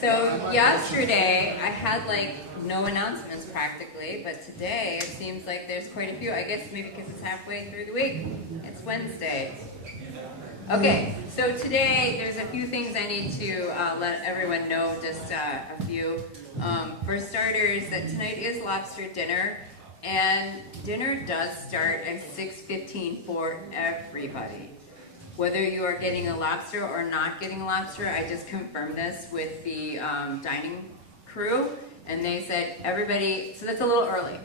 So yesterday, I had like no announcements practically, but today it seems like there's quite a few. I guess maybe because it's halfway through the week. It's Wednesday. Okay, so today there's a few things I need to let everyone know, just a few. For starters, that tonight is lobster dinner, and dinner does start at 6:15 for everybody. Whether you are getting a lobster or not getting a lobster, I just confirmed this with the dining crew, and they said everybody, so that's a little early.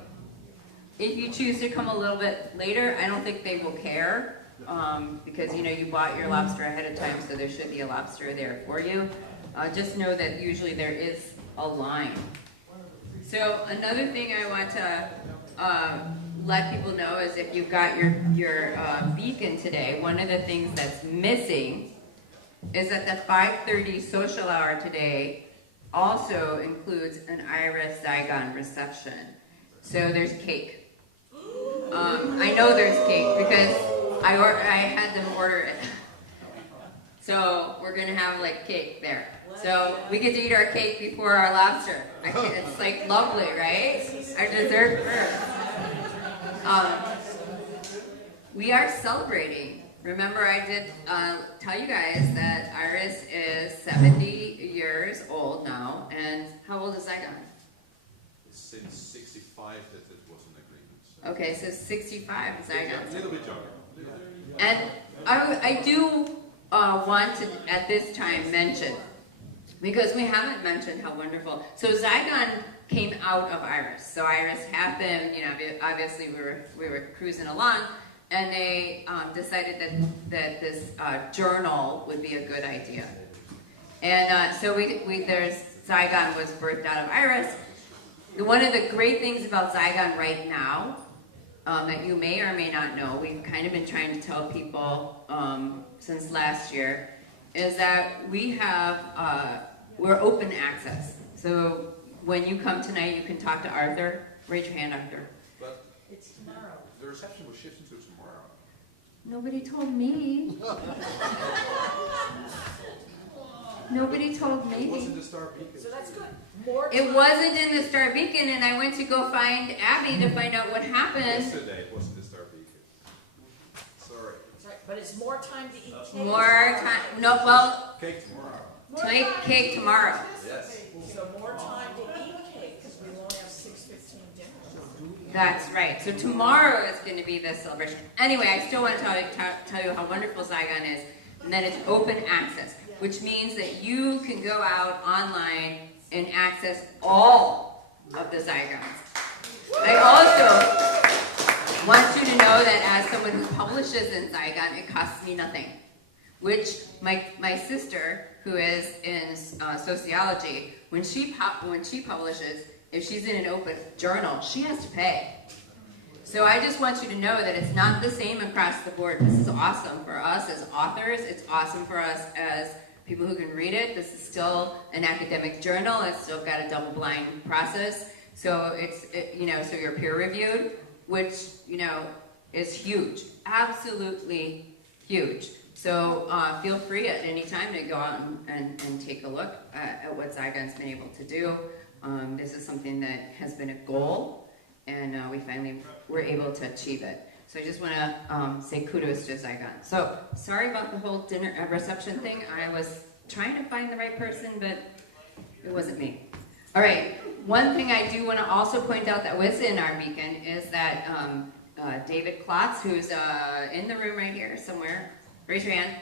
If you choose to come a little bit later, I don't think they will care, because you bought your lobster ahead of time, so there should be a lobster there for you. Just know that usually there is a line. So another thing I want to let people know is if you've got your beacon today, one of the things that's missing is that the 5:30 social hour today also includes an IRAS Zygon reception. So there's cake. I know there's cake because I had them order it. So we're gonna have like cake there. So we get to eat our cake before our lobster. It's like lovely, right? Our dessert first. We are celebrating. Remember, I did tell you guys that Iris is 70 years old now, and how old is Zygon? Since 65 that it was an agreement. So. Okay, so 65 is Zygon. A little bit younger. And I do want to, at this time, mention, because we haven't mentioned how wonderful. So Zygon came out of IRAS. So IRAS had them, obviously we were cruising along, and they decided that this journal would be a good idea. And so there's Zygon was birthed out of IRAS. One of the great things about Zygon right now, that you may or may not know, we've kind of been trying to tell people since last year, is that we're open access. So when you come tonight, you can talk to Arthur. Raise your hand, Arthur. But it's tomorrow. The reception was shifted to tomorrow. Nobody told me. Nobody told me. It wasn't the Star Beacon. So that's good. It wasn't in the Star Beacon, and I went to go find Abby to find out what happened. Yesterday it wasn't the Star Beacon. Sorry. That's right. But it's more time to eat cake. More time. No, well. Cake tomorrow. Cake tomorrow. Yes. So more time to eat cake because we won't have 6:15 dinner. That's right. So tomorrow is going to be the celebration. Anyway, I still want to tell you how wonderful Zygon is, and that it's open access, which means that you can go out online and access all of the Zygons. I also want you to know that as someone who publishes in Zygon, it costs me nothing. Which my sister, who is in sociology, when she publishes, if she's in an open journal, she has to pay. So I just want you to know that it's not the same across the board. This is awesome for us as authors. It's awesome for us as people who can read it. This is still an academic journal. It's still got a double-blind process. So so you're peer-reviewed, which is huge, absolutely huge. So feel free at any time to go out and take a look at what Zygon's been able to do. This is something that has been a goal, and we finally were able to achieve it. So I just want to say kudos to Zygon. So sorry about the whole dinner reception thing. I was trying to find the right person, but it wasn't me. All right. One thing I do want to also point out that was in our beacon is that David Klotz, who's in the room right here somewhere, raise your hand.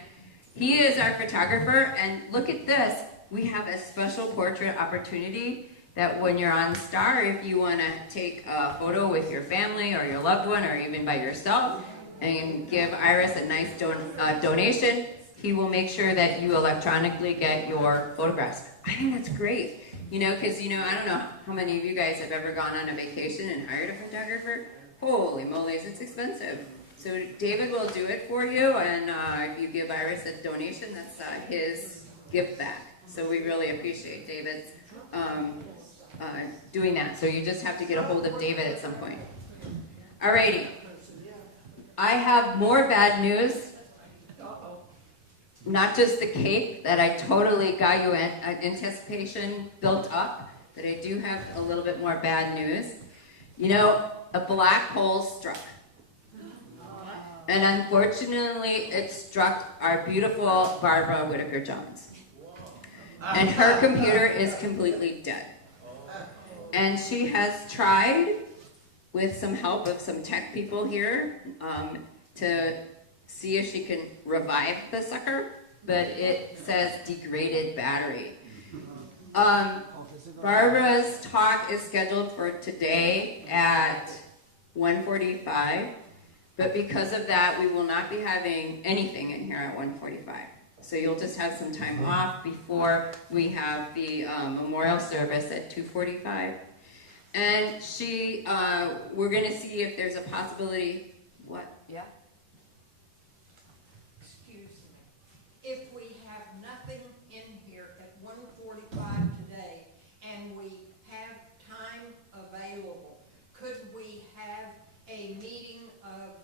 He is our photographer, and look at this. We have a special portrait opportunity that when you're on Star, if you want to take a photo with your family or your loved one or even by yourself and give Iris a nice donation, he will make sure that you electronically get your photographs. I think that's great. Because, I don't know how many of you guys have ever gone on a vacation and hired a photographer. Holy moly, it's expensive. So David will do it for you, and if you give Iris a donation, that's his gift back. So we really appreciate David's doing that. So you just have to get a hold of David at some point. Alrighty. I have more bad news. not just the cake that I totally got you anticipation built up, but I do have a little bit more bad news. You know, a black hole struck. And unfortunately, it struck our beautiful Barbara Whitaker-Jones. And her computer is completely dead. And she has tried, with some help of some tech people here, to see if she can revive the sucker, but it says degraded battery. Barbara's talk is scheduled for today at 1:45, but because of that, we will not be having anything in here at 1:45. So you'll just have some time off before we have the memorial service at 2:45. And we're going to see if there's a possibility. What? Yeah. Excuse me. If we have nothing in here at 1:45 today and we have time available, could we have a meeting of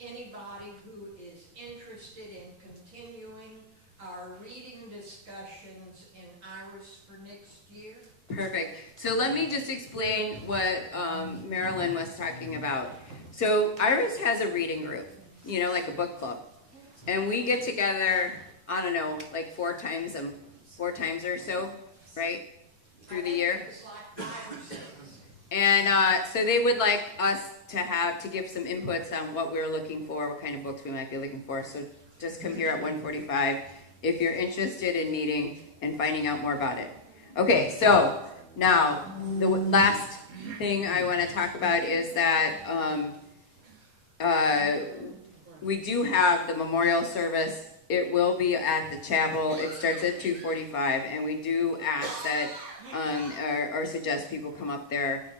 anybody who is interested in continuing our reading discussions in IRAS for next year? Perfect. So let me just explain what Marilyn was talking about. So IRAS has a reading group, you know, like a book club. And we get together, I don't know, like four times or so, right? Through the year. It's like 5 or 6. And so they would like us to give some inputs on what we're looking for, what kind of books we might be looking for. So just come here at 1:45 if you're interested in meeting and finding out more about it. Okay, so now the last thing I want to talk about is that we do have the memorial service. It will be at the chapel. It starts at 2:45, and we do ask that or suggest people come up there,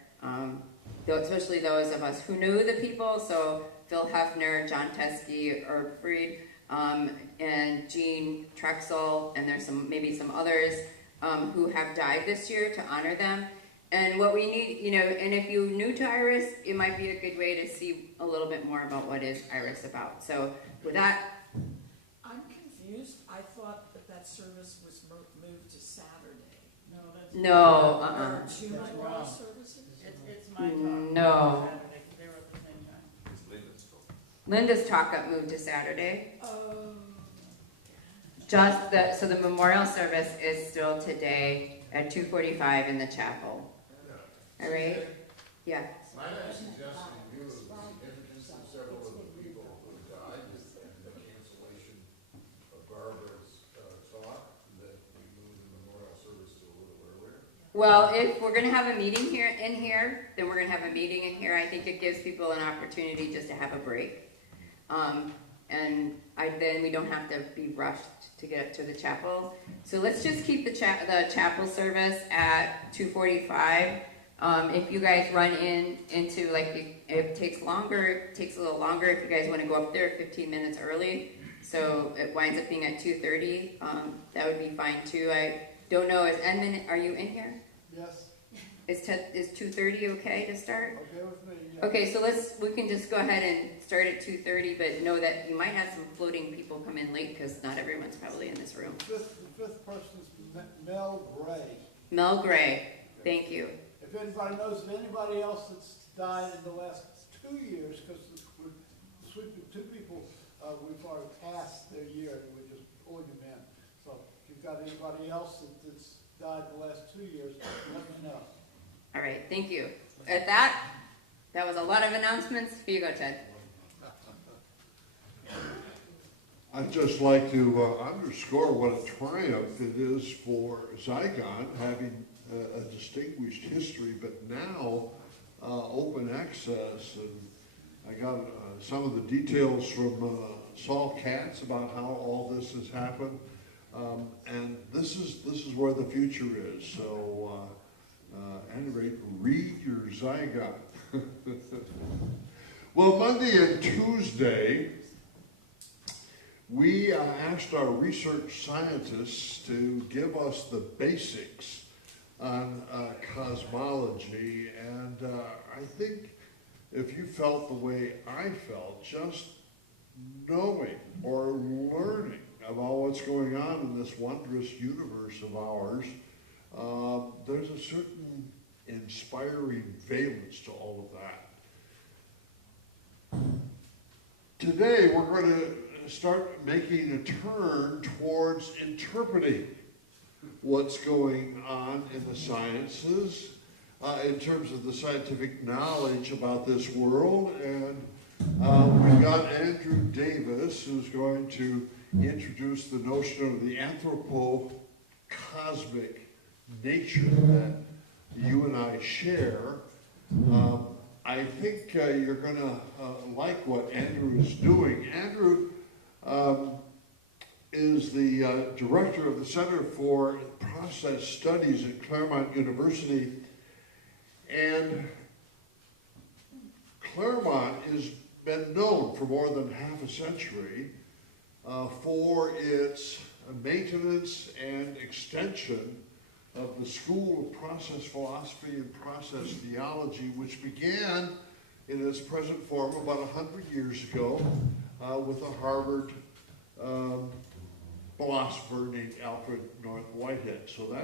especially those of us who know the people. So Phil Hefner, John Teskey, Herb Fried, and Jean Trexel, and there's maybe some others who have died this year to honor them. And what we need, you know, and if you're new to IRAS, it might be a good way to see a little bit more about what is IRAS about. So with that, I'm confused. I thought that service was moved to Saturday. No, that's. no, There are 2 memorial services? It's my talk. No. Saturday, 'cause they were at the same time. It's Linda's fault. Linda's talk got moved to Saturday. Oh. So the memorial service is still today at 2:45 in the chapel. All right? Yeah. My next suggestion to you is introduce several of the people who died and the cancellation of Barbara's talk, that we move the memorial service to a little earlier. Well, if we're going to have a meeting in here, then we're going to have a meeting in here. I think it gives people an opportunity just to have a break. And then we don't have to be rushed to get to the chapel. So let's just keep the chapel service at 2:45. If you guys run into, like, it takes a little longer if you guys want to go up there 15 minutes early. So it winds up being at 2:30. That would be fine too. I don't know, Edmund, are you in here? Yes, Is 2:30 okay to start? okay with me, yeah. Okay, so we can just go ahead and start at 2:30, but know that you might have some floating people come in late because not everyone's probably in this room. The fifth person is Mel Gray. Mel Gray, thank you. If anybody knows of anybody else that's died in the last 2 years, because we're sweeping 2 people, we've already passed their year, and we're just pulling them in. So if you've got anybody else that's died in the last 2 years, let me know. All right, thank you. At that was a lot of announcements. Here you go, Ted. I'd just like to underscore what a triumph it is for Zygon having a distinguished history, but now open access. And I got some of the details from Saul Katz about how all this has happened, and this is where the future is. So, at any rate, read your Zygon. Well, Monday and Tuesday, we asked our research scientists to give us the basics on cosmology, and I think if you felt the way I felt, just knowing or learning about what's going on in this wondrous universe of ours, there's a certain inspiring valence to all of that. Today, we're going to start making a turn towards interpreting what's going on in the sciences, in terms of the scientific knowledge about this world. And we've got Andrew Davis, who's going to introduce the notion of the anthropocosmic nature that you and I share. I think you're going to like what Andrew is doing. Andrew is the director of the Center for Process Studies at Claremont University. And Claremont has been known for more than half a century for its maintenance and extension of the School of Process Philosophy and Process Theology, which began in its present form about 100 years ago with a Harvard philosopher named Alfred North Whitehead. So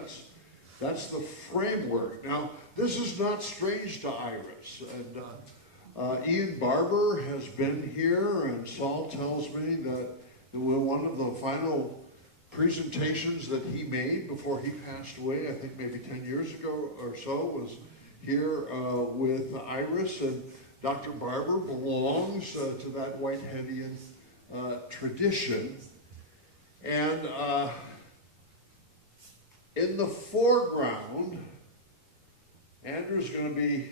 that's the framework. Now, this is not strange to IRAS. And Ian Barber has been here, and Saul tells me that one of the final presentations that he made before he passed away, I think maybe 10 years ago or so, was here with IRAS, and Dr. Barber belongs to that Whiteheadian tradition. And in the foreground, Andrew's going to be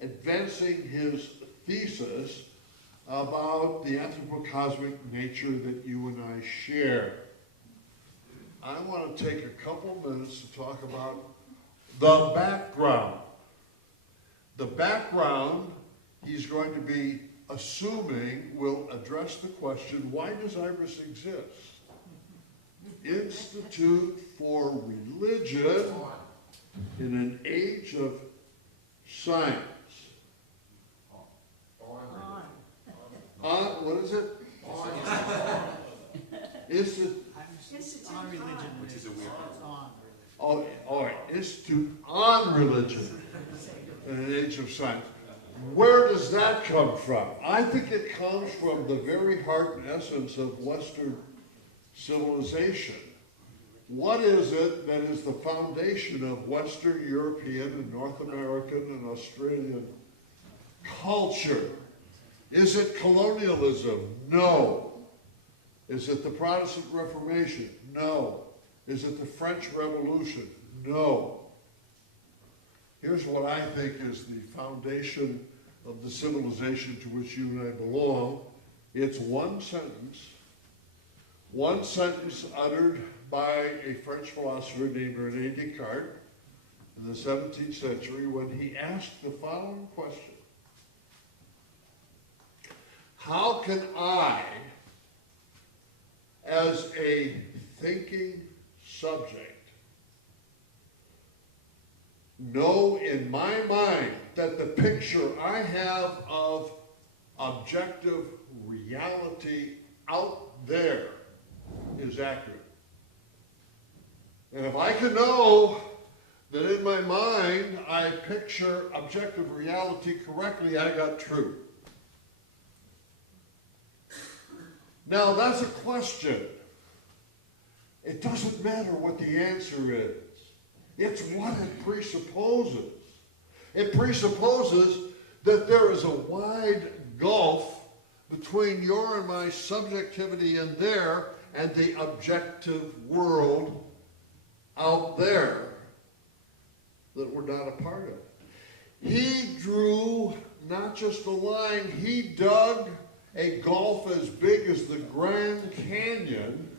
advancing his thesis about the anthropocosmic nature that you and I share. I want to take a couple minutes to talk about the background. The background he's going to be assuming will address the question, why does IRAS exist? Institute for Religion in an Age of Science. What is it? Which is a weird one. Oh, all right. Institute on Religion in an Age of Science. Where does that come from? I think it comes from the very heart and essence of Western civilization. What is it that is the foundation of Western European and North American and Australian culture? Is it colonialism? No. Is it the Protestant Reformation? No. Is it the French Revolution? No. Here's what I think is the foundation of the civilization to which you and I belong. It's one sentence uttered by a French philosopher named René Descartes in the 17th century when he asked the following question: how can I, as a thinking subject, know in my mind that the picture I have of objective reality out there is accurate? And if I can know that in my mind I picture objective reality correctly, I got truth. Now that's a question. It doesn't matter what the answer is. It's what it presupposes. It presupposes that there is a wide gulf between your and my subjectivity in there and the objective world out there that we're not a part of. He drew not just a line, he dug a gulf as big as the Grand Canyon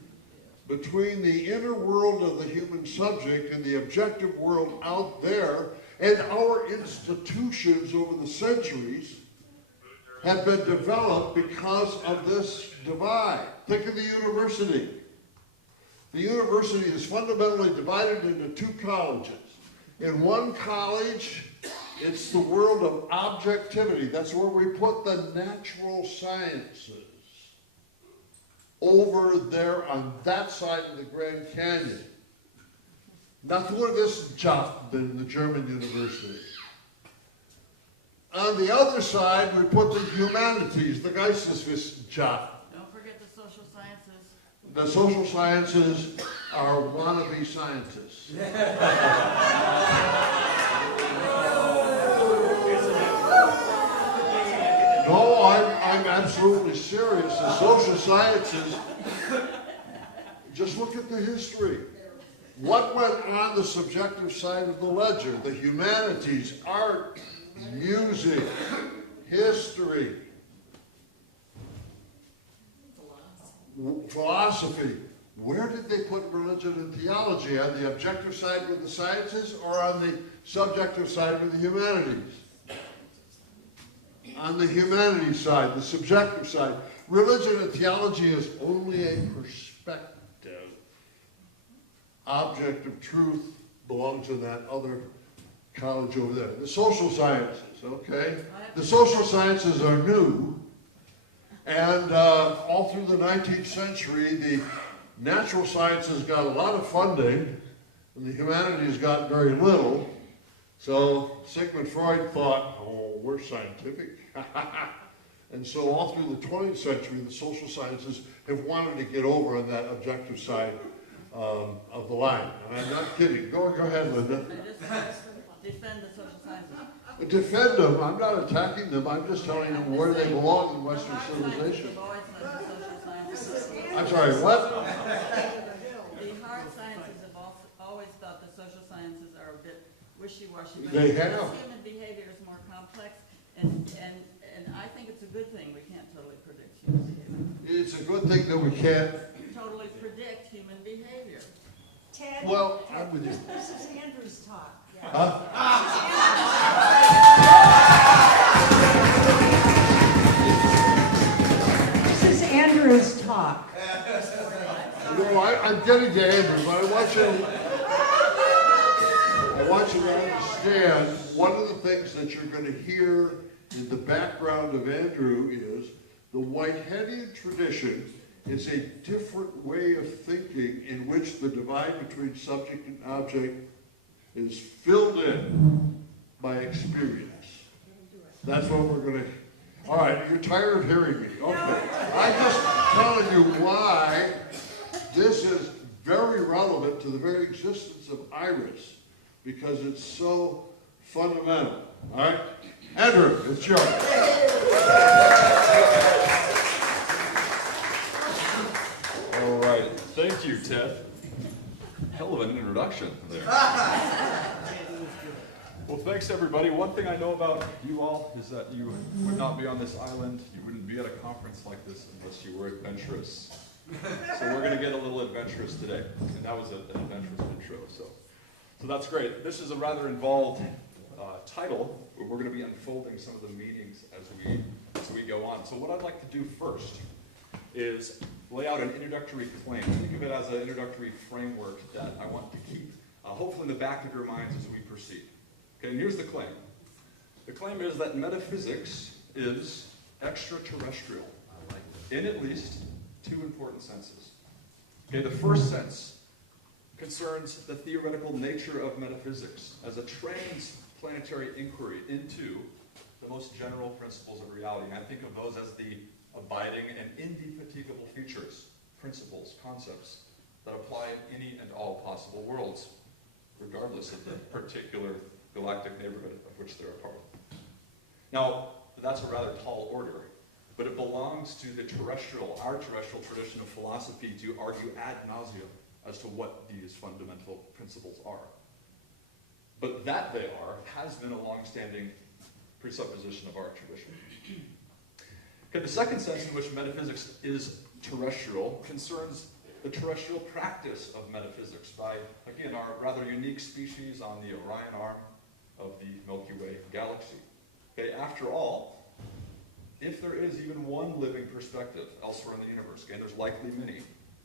between the inner world of the human subject and the objective world out there, and our institutions over the centuries have been developed because of this divide. Think of the university. The university is fundamentally divided into two colleges. In one college, it's the world of objectivity. That's where we put the natural sciences. over there on that side of the Grand Canyon. Naturwissenschaft in the German university. On the other side, we put the humanities, the Geisteswissenschaft. Don't forget the social sciences. The social sciences are wannabe scientists. No, I'm absolutely serious. The social sciences, just look at the history. What went on the subjective side of the ledger? The humanities, art, music, history, philosophy. Where did they put religion and theology? On the objective side with the sciences or on the subjective side with the humanities? On the humanities side, the subjective side. Religion and theology is only a perspective. Object of truth belongs in that other college over there. The social sciences, okay? The social sciences are new, and all through the 19th century, the natural sciences got a lot of funding, and the humanities got very little. So Sigmund Freud thought, oh, we're scientific. And so all through the 20th century, the social sciences have wanted to get over on that objective side of the line. And I'm not kidding. Go ahead, Linda. I just defend the social sciences. Defend them. I'm not attacking them. I'm just telling them where they belong in Western civilization. The hard sciences have always thought the social sciences. I'm sorry, what? The hard sciences have always thought the social sciences are a bit wishy-washy. They have. Because human behavior is more complex, and I think it's a good thing we can't totally predict human behavior. It's a good thing that we can't. Totally predict human behavior. Ted, Well, I'm with you. this is Andrew's talk. Huh? This is Andrew's talk. No, I'm getting to Andrew, but I want you to understand one of the things that you're going to hear in the background of Andrew is the Whiteheadian tradition is a different way of thinking in which the divide between subject and object is filled in by experience. That's what we're going to. All right, you're tired of hearing me. Okay. I'm just telling you why this is very relevant to the very existence of IRAS, because it's so fundamental. All right? Andrew, it's yours. All right, thank you, Ted. Hell of an introduction there. Well, thanks everybody. One thing I know about you all is that you would not be on this island, you wouldn't be at a conference like this unless you were adventurous. So we're going to get a little adventurous today, and that was an adventurous intro. So that's great. This is a rather involved title. We're going to be unfolding some of the meanings as we go on. So what I'd like to do first is lay out an introductory claim. Think of it as an introductory framework that I want to keep, hopefully in the back of your minds as we proceed. Okay, and here's the claim. The claim is that metaphysics is extraterrestrial in at least two important senses. Okay, the first sense concerns the theoretical nature of metaphysics as a transplanetary inquiry into the most general principles of reality. And I think of those as the abiding and indefatigable features, principles, concepts that apply in any and all possible worlds, regardless of the particular galactic neighborhood of which they're a part. Now, that's a rather tall order, but it belongs to the our terrestrial tradition of philosophy to argue ad nauseum as to what these fundamental principles are. But that they are has been a long-standing presupposition of our tradition. Okay, the second sense in which metaphysics is terrestrial concerns the terrestrial practice of metaphysics by, again, our rather unique species on the Orion arm of the Milky Way galaxy. Okay, after all, if there is even one living perspective elsewhere in the universe, and there's likely many,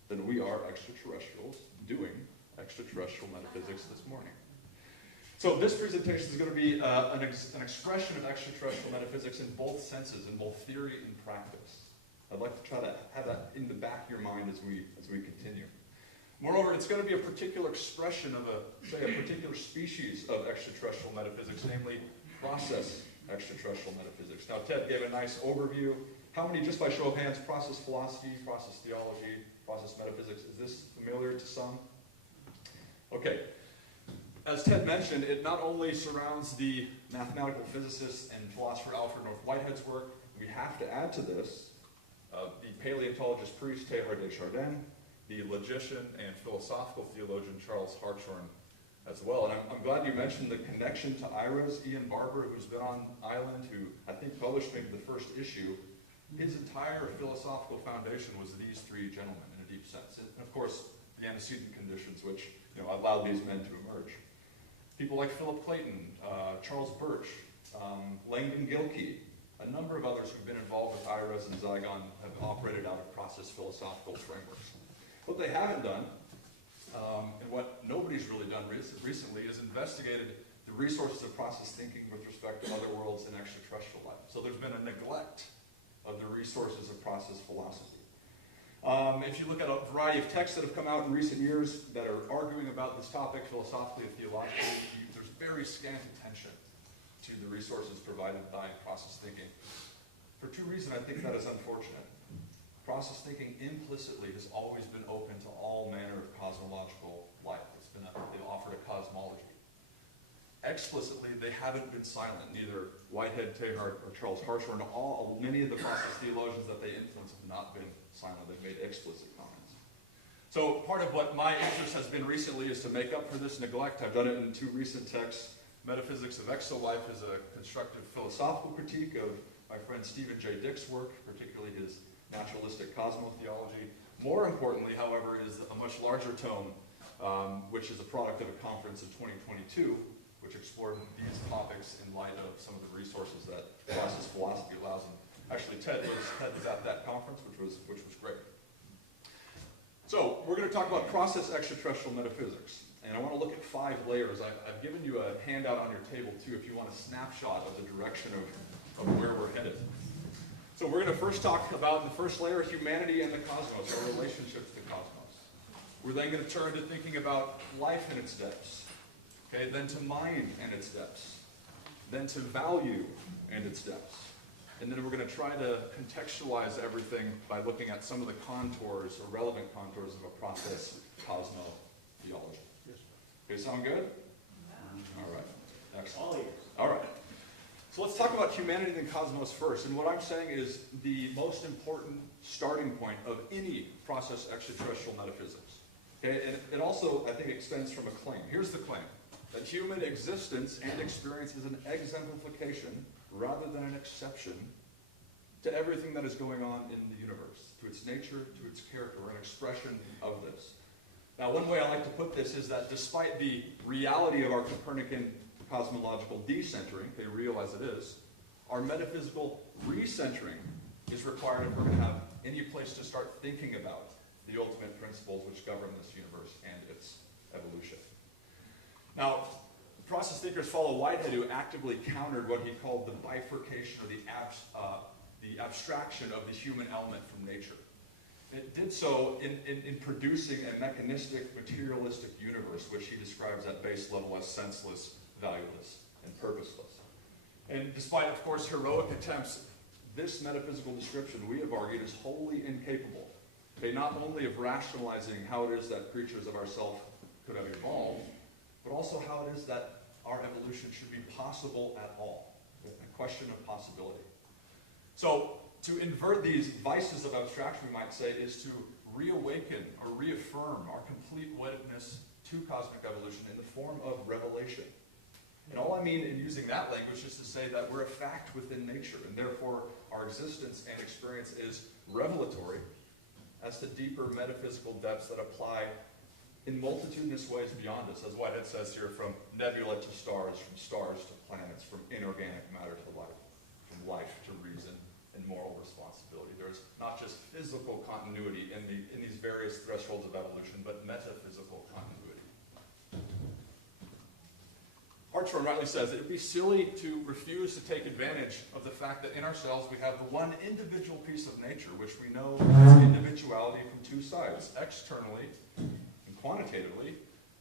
then we are extraterrestrials doing extraterrestrial metaphysics this morning. So this presentation is going to be an expression of extraterrestrial metaphysics in both senses, in both theory and practice. I'd like to try to have that in the back of your mind as we continue. Moreover, it's going to be a particular expression of a particular species of extraterrestrial metaphysics, namely process extraterrestrial metaphysics. Now, Ted gave a nice overview. How many, just by show of hands, process philosophy, process theology, process metaphysics, is this familiar to some? Okay. As Ted mentioned, it not only surrounds the mathematical physicist and philosopher Alfred North Whitehead's work, we have to add to this the paleontologist priest Teilhard de Chardin, the logician and philosophical theologian Charles Hartshorne as well. And I'm glad you mentioned the connection to IRAS. Ian Barber, who's been on Island, who I think published maybe the first issue, his entire philosophical foundation was these three gentlemen in a deep sense. And of course, the antecedent conditions which allowed these men to emerge. People like Philip Clayton, Charles Birch, Langdon Gilkey, a number of others who've been involved with IRAS and Zygon have operated out of process philosophical frameworks. What they haven't done, and what nobody's really done recently, is investigated the resources of process thinking with respect to other worlds and extraterrestrial life. So there's been a neglect of the resources of process philosophy. If you look at a variety of texts that have come out in recent years that are arguing about this topic philosophically and theologically, there's very scant attention to the resources provided by process thinking. For two reasons, I think that is unfortunate. Process thinking implicitly has always been open to all manner of cosmological life. They've offered a cosmology. Explicitly, they haven't been silent. Neither Whitehead, Teilhard, or Charles Hartshorne, many of the process theologians that they influenced have not been silent. They've made explicit comments. So part of what my interest has been recently is to make up for this neglect. I've done it in two recent texts. Metaphysics of Exolife is a constructive philosophical critique of my friend Stephen J. Dick's work, particularly his naturalistic cosmotheology. More importantly, however, is a much larger tome, which is a product of a conference in 2022, which explored these topics in light of some of the resources that process philosophy allows them. Actually, Ted was at that conference, which was great. So we're going to talk about process extraterrestrial metaphysics, and I want to look at 5 layers. I've given you a handout on your table too, if you want a snapshot of the direction of where we're headed. So we're going to first talk about the first layer, humanity and the cosmos, our relationships to the cosmos. We're then going to turn to thinking about life and its depths. Okay, then to mind and its depths, then to value and its depths. And then we're going to try to contextualize everything by looking at some of the contours or relevant contours of a process cosmotheology. Yes. Okay, sound good? Yeah. All right. Excellent. All ears. All right. So let's talk about humanity and cosmos first. And what I'm saying is the most important starting point of any process extraterrestrial metaphysics. Okay, and it also, I think, extends from a claim. Here's the claim. That human existence and experience is an exemplification rather than an exception to everything that is going on in the universe, to its nature, to its character, or an expression of this. Now, one way I like to put this is that despite the reality of our Copernican cosmological decentering, they realize it is, our metaphysical recentering is required if we're going to have any place to start thinking about the ultimate principles which govern this universe and its evolution. Now, process thinkers follow Whitehead, who actively countered what he called the bifurcation or the abstraction of the human element from nature. It did so in producing a mechanistic, materialistic universe, which he describes at base level as senseless, valueless, and purposeless. And despite, of course, heroic attempts, this metaphysical description, we have argued, is wholly incapable, okay, not only of rationalizing how it is that creatures of ourself could have evolved, but also how it is that our evolution should be possible at all. A question of possibility. So, to invert these vices of abstraction, we might say, is to reawaken or reaffirm our complete weddedness to cosmic evolution in the form of revelation. And all I mean in using that language is to say that we're a fact within nature, and therefore our existence and experience is revelatory as to deeper metaphysical depths that apply in multitudinous ways beyond us, as Whitehead says here, from nebula to stars to planets, from inorganic matter to life, from life to reason and moral responsibility. There's not just physical continuity in these various thresholds of evolution, but metaphysical continuity. Hartshorne rightly says it would be silly to refuse to take advantage of the fact that in ourselves we have the one individual piece of nature which we know has individuality from two sides, externally and quantitatively,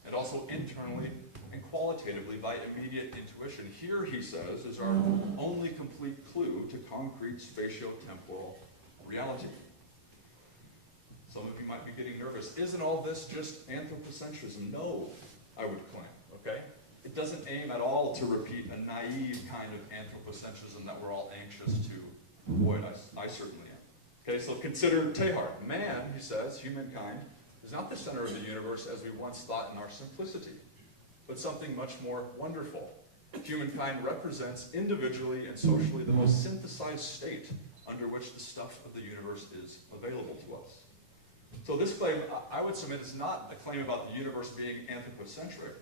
and also internally and qualitatively by immediate intuition. Here, he says, is our only complete clue to concrete spatio-temporal reality. Some of you might be getting nervous. Isn't all this just anthropocentrism? No, I would claim, okay? It doesn't aim at all to repeat a naive kind of anthropocentrism that we're all anxious to avoid. I certainly am. Okay, so consider Teilhard. Man, he says, humankind, is not the center of the universe as we once thought in our simplicity, but something much more wonderful. Humankind represents individually and socially the most synthesized state under which the stuff of the universe is available to us. So this claim, I would submit, is not a claim about the universe being anthropocentric.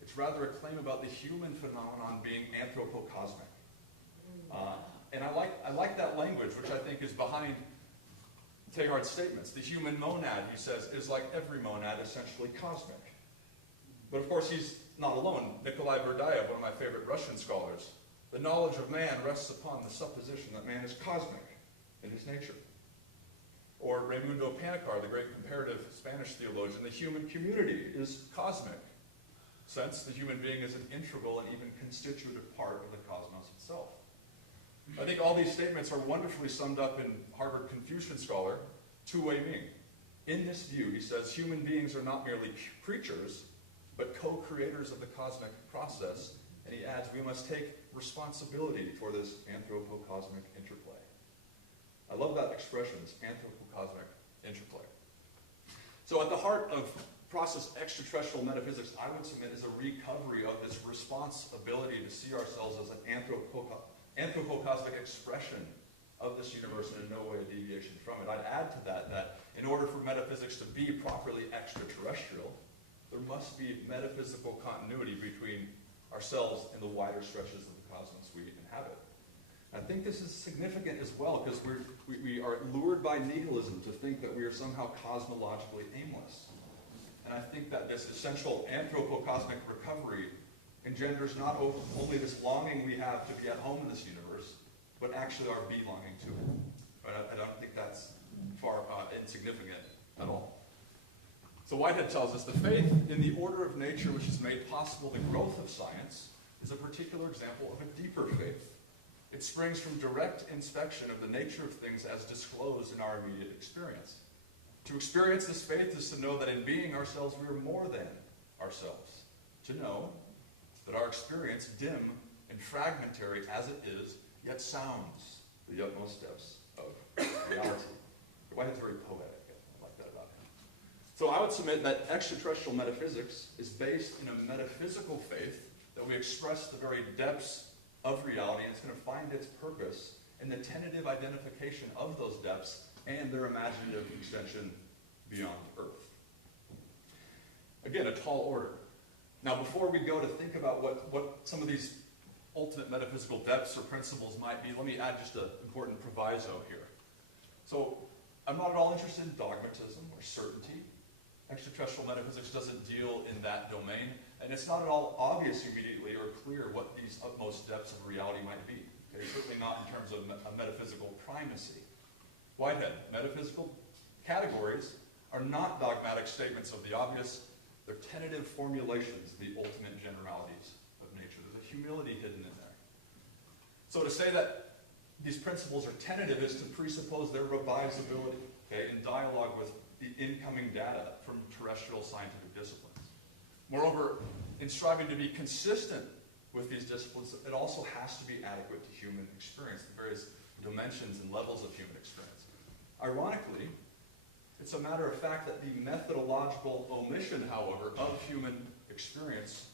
It's rather a claim about the human phenomenon being anthropocosmic. And I like that language, which I think is behind Teilhard's statements. The human monad, he says, is like every monad, essentially cosmic. But of course, he's not alone. Nikolai Berdayev, one of my favorite Russian scholars, the knowledge of man rests upon the supposition that man is cosmic in his nature. Or Raimundo Panikkar, the great comparative Spanish theologian, the human community is cosmic, since the human being is an integral and even constitutive part of the cosmos itself. I think all these statements are wonderfully summed up in Harvard Confucian scholar Tu Wei Ming. In this view, he says, human beings are not merely creatures, but co-creators of the cosmic process, and he adds, we must take responsibility for this anthropocosmic interplay. I love that expression, this anthropocosmic interplay. So at the heart of process extraterrestrial metaphysics, I would submit, is a recovery of this responsibility to see ourselves as an anthropocosmic expression of this universe and in no way a deviation from it. I'd add to that that in order for metaphysics to be properly extraterrestrial, there must be metaphysical continuity between ourselves and the wider stretches of the cosmos we inhabit. I think this is significant as well because we are lured by nihilism to think that we are somehow cosmologically aimless. And I think that this essential anthropocosmic recovery engenders not only this longing we have to be at home in this universe, but actually our belonging to it. But I don't think that's far insignificant at all. So Whitehead tells us the faith in the order of nature which has made possible the growth of science is a particular example of a deeper faith. It springs from direct inspection of the nature of things as disclosed in our immediate experience. To experience this faith is to know that in being ourselves we are more than ourselves. To know that our experience, dim and fragmentary as it is, yet sounds the utmost depths of reality. Whitehead's very poetic. I like that about him. So I would submit that extraterrestrial metaphysics is based in a metaphysical faith that we express the very depths of reality, and it's going to find its purpose in the tentative identification of those depths and their imaginative extension beyond Earth. Again, a tall order. Now, before we go to think about what some of these ultimate metaphysical depths or principles might be, let me add just an important proviso here. So, I'm not at all interested in dogmatism or certainty. Extraterrestrial metaphysics doesn't deal in that domain, and it's not at all obvious immediately or clear what these utmost depths of reality might be. Okay? Certainly not in terms of a metaphysical primacy. Whitehead, metaphysical categories are not dogmatic statements of the obvious. They're tentative formulations of the ultimate generalities of nature. There's a humility hidden in there. So to say that these principles are tentative is to presuppose their revisability, okay, in dialogue with the incoming data from terrestrial scientific disciplines. Moreover, in striving to be consistent with these disciplines, it also has to be adequate to human experience, the various dimensions and levels of human experience. Ironically, it's a matter of fact that the methodological omission, however, of human experience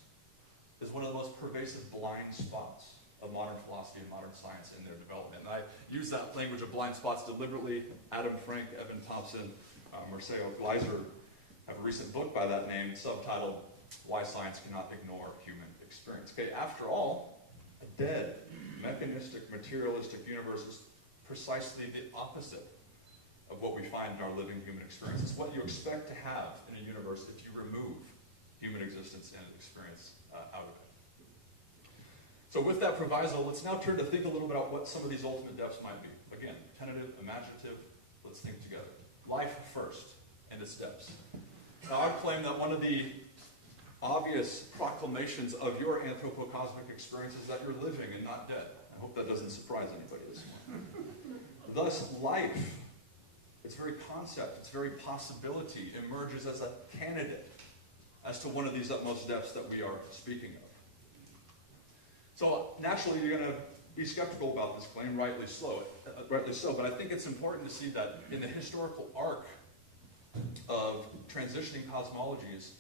is one of the most pervasive blind spots of modern philosophy and modern science in their development. And I use that language of blind spots deliberately. Adam Frank, Evan Thompson, Marcelo Gleiser have a recent book by that name subtitled Why Science Cannot Ignore Human Experience. Okay, after all, a dead, mechanistic, materialistic universe is precisely the opposite of what we find in our living human experience. It's what you expect to have in a universe if you remove human existence and experience out of it. So with that proviso, let's now turn to think a little bit about what some of these ultimate depths might be. Again, tentative, imaginative, let's think together. Life first and its depths. Now I claim that one of the obvious proclamations of your anthropocosmic experience is that you're living and not dead. I hope that doesn't surprise anybody this morning. Thus, life, its very concept, its very possibility, emerges as a candidate as to one of these utmost depths that we are speaking of. So naturally, you're going to be skeptical about this claim, rightly so, but I think it's important to see that in the historical arc of transitioning cosmologies,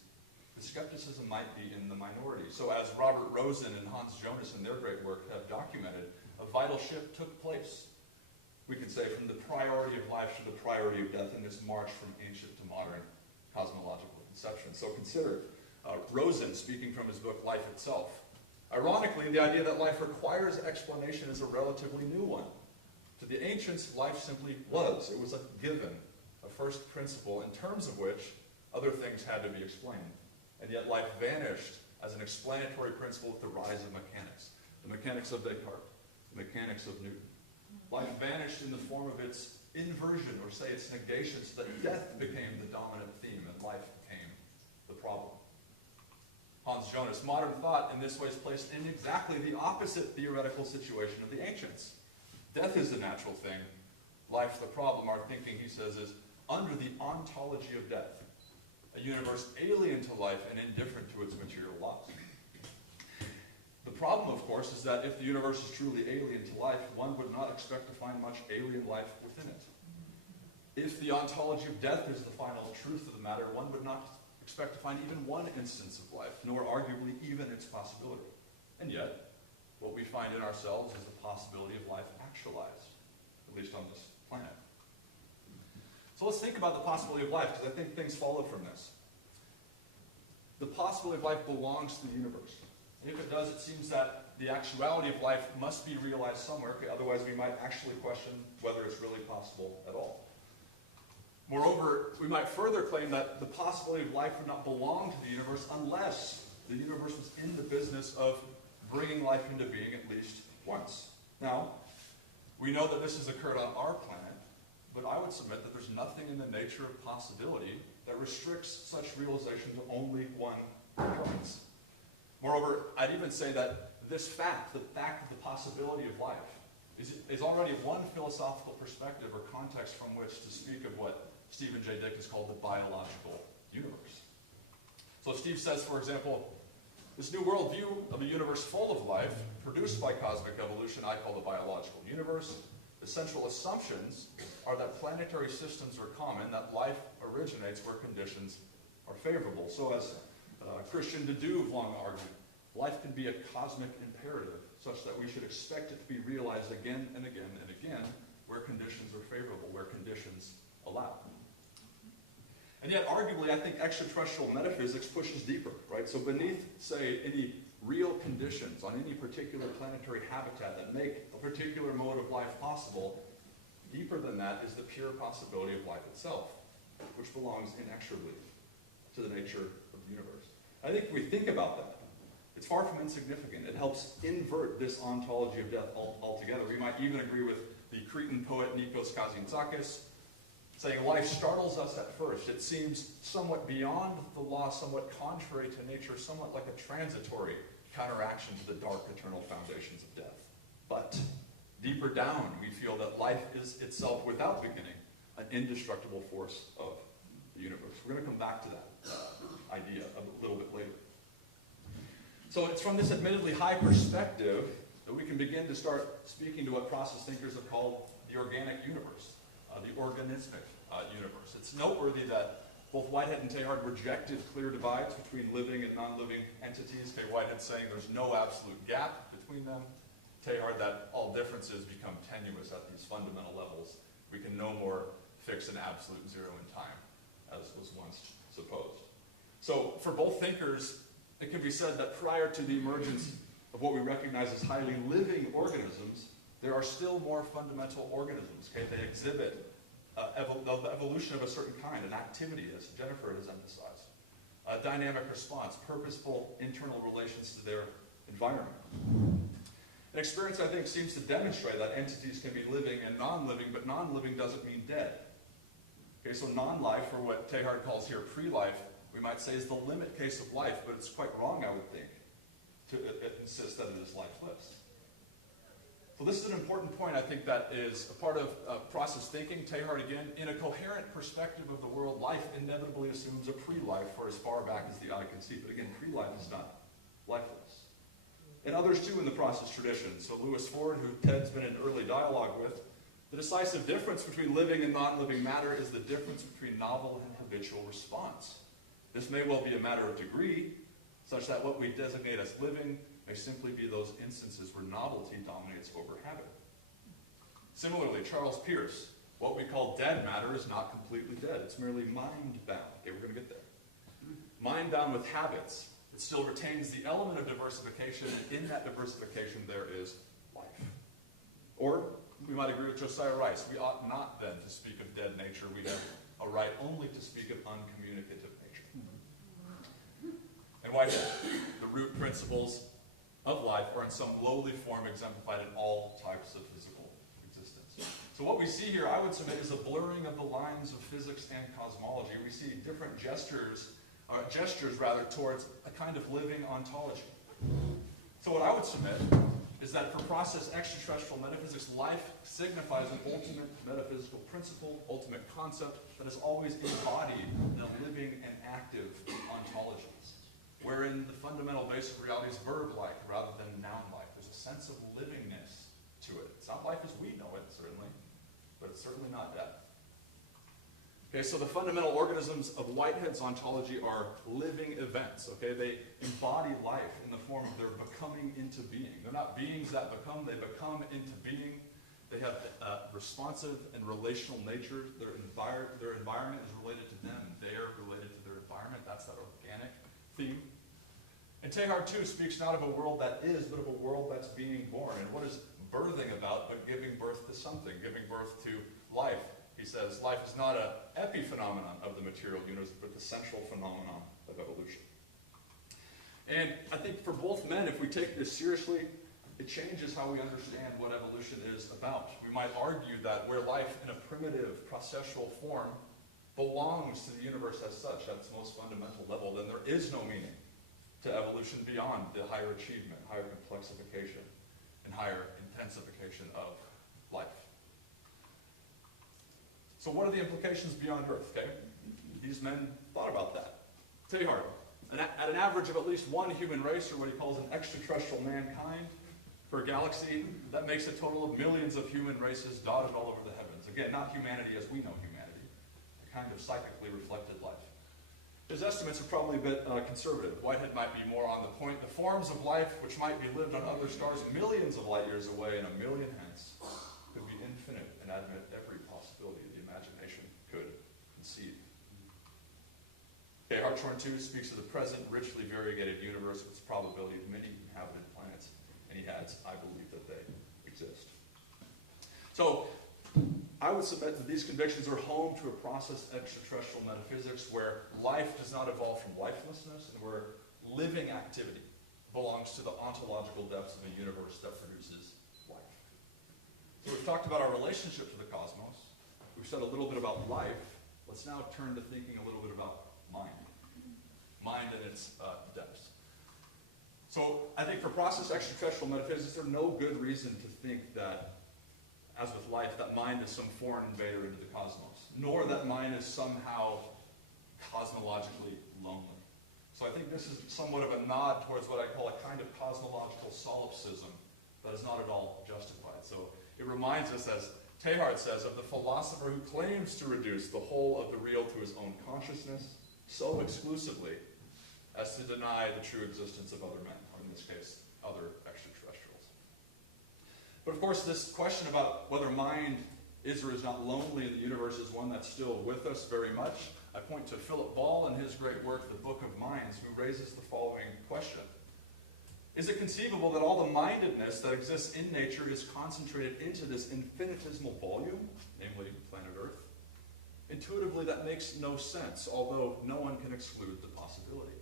the skepticism might be in the minority. So as Robert Rosen and Hans Jonas in their great work have documented, a vital shift took place, we could say, from the priority of life to the priority of death in this march from ancient to modern cosmological conception. So consider Rosen speaking from his book, Life Itself. Ironically, the idea that life requires explanation is a relatively new one. To the ancients, life simply was. It was a given, a first principle, in terms of which other things had to be explained. And yet life vanished as an explanatory principle with the rise of mechanics. The mechanics of Descartes, the mechanics of Newton. Life vanished in the form of its inversion, or say its negation, so that death became the dominant theme and life became the problem. Hans Jonas, modern thought in this way is placed in exactly the opposite theoretical situation of the ancients. Death is the natural thing, life the problem. Our thinking, he says, is under the ontology of death, a universe alien to life and indifferent to its material laws. The problem, of course, is that if the universe is truly alien to life, one would not expect to find much alien life within it. If the ontology of death is the final truth of the matter, one would not expect to find even one instance of life, nor arguably even its possibility. And yet, what we find in ourselves is the possibility of life actualized, at least on this planet. So let's think about the possibility of life, because I think things follow from this. The possibility of life belongs to the universe. And if it does, it seems that the actuality of life must be realized somewhere, otherwise we might actually question whether it's really possible at all. Moreover, we might further claim that the possibility of life would not belong to the universe unless the universe was in the business of bringing life into being at least once. Now, we know that this has occurred on our planet, but I would submit that there's nothing in the nature of possibility that restricts such realization to only one occurrence. Moreover, I'd even say that this fact, the fact of the possibility of life, is already one philosophical perspective or context from which to speak of what Stephen J. Dick has called the biological universe. So Steve says, for example, this new worldview of a universe full of life, produced by cosmic evolution, I call the biological universe. The central assumptions are that planetary systems are common, that life originates where conditions are favorable. So as Christian de Duve long argued, life can be a cosmic imperative, such that we should expect it to be realized again and again and again where conditions are favorable, where conditions allow. And yet, arguably, I think extraterrestrial metaphysics pushes deeper, right? So beneath, say, any real conditions on any particular planetary habitat that make a particular mode of life possible, deeper than that is the pure possibility of life itself, which belongs inexorably to the nature of the universe. I think if we think about that, it's far from insignificant. It helps invert this ontology of death altogether. We might even agree with the Cretan poet Nikos Kazantzakis, saying life startles us at first. It seems somewhat beyond the law, somewhat contrary to nature, somewhat like a transitory counteraction to the dark eternal foundations of death. But deeper down, we feel that life is itself, without beginning, an indestructible force of the universe. We're going to come back to that idea a little bit later. So it's from this admittedly high perspective that we can begin to start speaking to what process thinkers have called the organic universe, the organismic universe. It's noteworthy that both Whitehead and Teilhard rejected clear divides between living and non-living entities. Whitehead saying there's no absolute gap between them. Teilhard that all differences become tenuous at these fundamental levels. We can no more fix an absolute zero in time, as was once supposed. So for both thinkers, it can be said that prior to the emergence of what we recognize as highly living organisms, there are still more fundamental organisms. Okay? They exhibit the evolution of a certain kind, an activity, as Jennifer has emphasized, a dynamic response, purposeful internal relations to their environment. An experience, I think, seems to demonstrate that entities can be living and non-living, but non-living doesn't mean dead. Okay, so non-life, or what Teilhard calls here pre-life, we might say is the limit case of life, but it's quite wrong, I would think, to insist that it is lifeless. So this is an important point, I think, that is a part of process thinking. Teilhard, again, in a coherent perspective of the world, life inevitably assumes a pre-life for as far back as the eye can see. But again, pre-life is not lifeless. And others, too, in the process tradition. So Lewis Ford, who Ted's been in early dialogue with, the decisive difference between living and non-living matter is the difference between novel and habitual response. This may well be a matter of degree, such that what we designate as living may simply be those instances where novelty dominates over habit. Similarly, Charles Peirce, what we call dead matter is not completely dead. It's merely mind-bound. Okay, we're going to get there. Mind-bound with habits. It still retains the element of diversification, and in that diversification there is life. Or, we might agree with Josiah Rice, we ought not then to speak of dead nature. We have a right only to speak of uncommunicative nature. And Whitehead, the root principles of life are in some lowly form exemplified in all types of physical existence. So what we see here, I would submit, is a blurring of the lines of physics and cosmology. We see different gestures towards a kind of living ontology. So what I would submit is that for process extraterrestrial metaphysics, life signifies an ultimate metaphysical principle, ultimate concept that is always embodied in a living and active ontologies, wherein the fundamental base of reality is verb-like rather than noun-like. There's a sense of livingness to it. It's not life as we know it, certainly, but it's certainly not death. Okay, so the fundamental organisms of Whitehead's ontology are living events. Okay, they embody life in the form of their becoming into being. They're not beings that become, they become into being. They have responsive and relational nature. Their environment is related to them, and they are related to their environment. That's that organic theme. And Teilhard, too, speaks not of a world that is, but of a world that's being born. And what is birthing about but giving birth to something, giving birth to life? He says life is not an epiphenomenon of the material universe, but the central phenomenon of evolution. And I think for both men, if we take this seriously, it changes how we understand what evolution is about. We might argue that where life in a primitive processual form belongs to the universe as such, at its most fundamental level, then there is no meaning to evolution beyond the higher achievement, higher complexification, and higher intensification of life. So what are the implications beyond Earth, okay? These men thought about that. Teilhard, at an average of at least one human race, or what he calls an extraterrestrial mankind, per galaxy, that makes a total of millions of human races dotted all over the heavens. Again, not humanity as we know humanity, a kind of psychically reflected life. His estimates are probably a bit conservative. Whitehead might be more on the point. The forms of life which might be lived on other stars millions of light years away and a million hence could be infinite and admit every possibility the imagination could conceive. Okay, Hartshorne, too, speaks of the present richly variegated universe with its probability of many inhabited planets, and he adds, I believe that they exist. So, I would submit that these convictions are home to a process extraterrestrial metaphysics where life does not evolve from lifelessness and where living activity belongs to the ontological depths of a universe that produces life. So we've talked about our relationship to the cosmos. We've said a little bit about life. Let's now turn to thinking a little bit about mind. Mind and its depths. So I think for process extraterrestrial metaphysics, there's no good reason to think that, as with life, that mind is some foreign invader into the cosmos, nor that mind is somehow cosmologically lonely. So I think this is somewhat of a nod towards what I call a kind of cosmological solipsism that is not at all justified. So it reminds us, as Teilhard says, of the philosopher who claims to reduce the whole of the real to his own consciousness so exclusively as to deny the true existence of other men, or in this case, other extraterrestrials. But of course, this question about whether mind is or is not lonely in the universe is one that's still with us very much. I point to Philip Ball in his great work, The Book of Minds, who raises the following question. Is it conceivable that all the mindedness that exists in nature is concentrated into this infinitesimal volume, namely planet Earth? Intuitively, that makes no sense, although no one can exclude the possibility.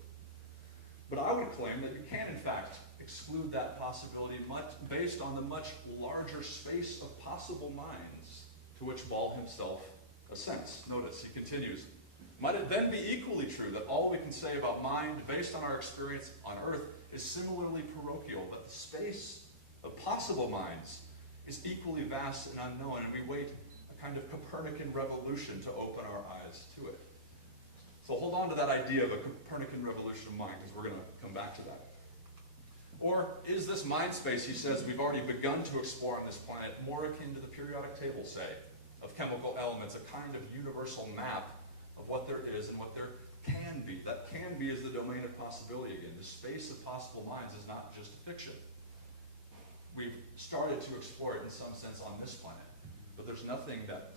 But I would claim that you can, in fact, exclude that possibility based on the much larger space of possible minds to which Ball himself assents. Notice, he continues, might it then be equally true that all we can say about mind based on our experience on earth is similarly parochial, that the space of possible minds is equally vast and unknown, and we wait a kind of Copernican revolution to open our eyes to it. So hold on to that idea of a Copernican revolution of mind, because we're going to come back to that. Or is this mind space, he says, we've already begun to explore on this planet, more akin to the periodic table, say, of chemical elements, a kind of universal map of what there is and what there can be. That can be is the domain of possibility again. The space of possible minds is not just fiction. We've started to explore it in some sense on this planet, but there's nothing that,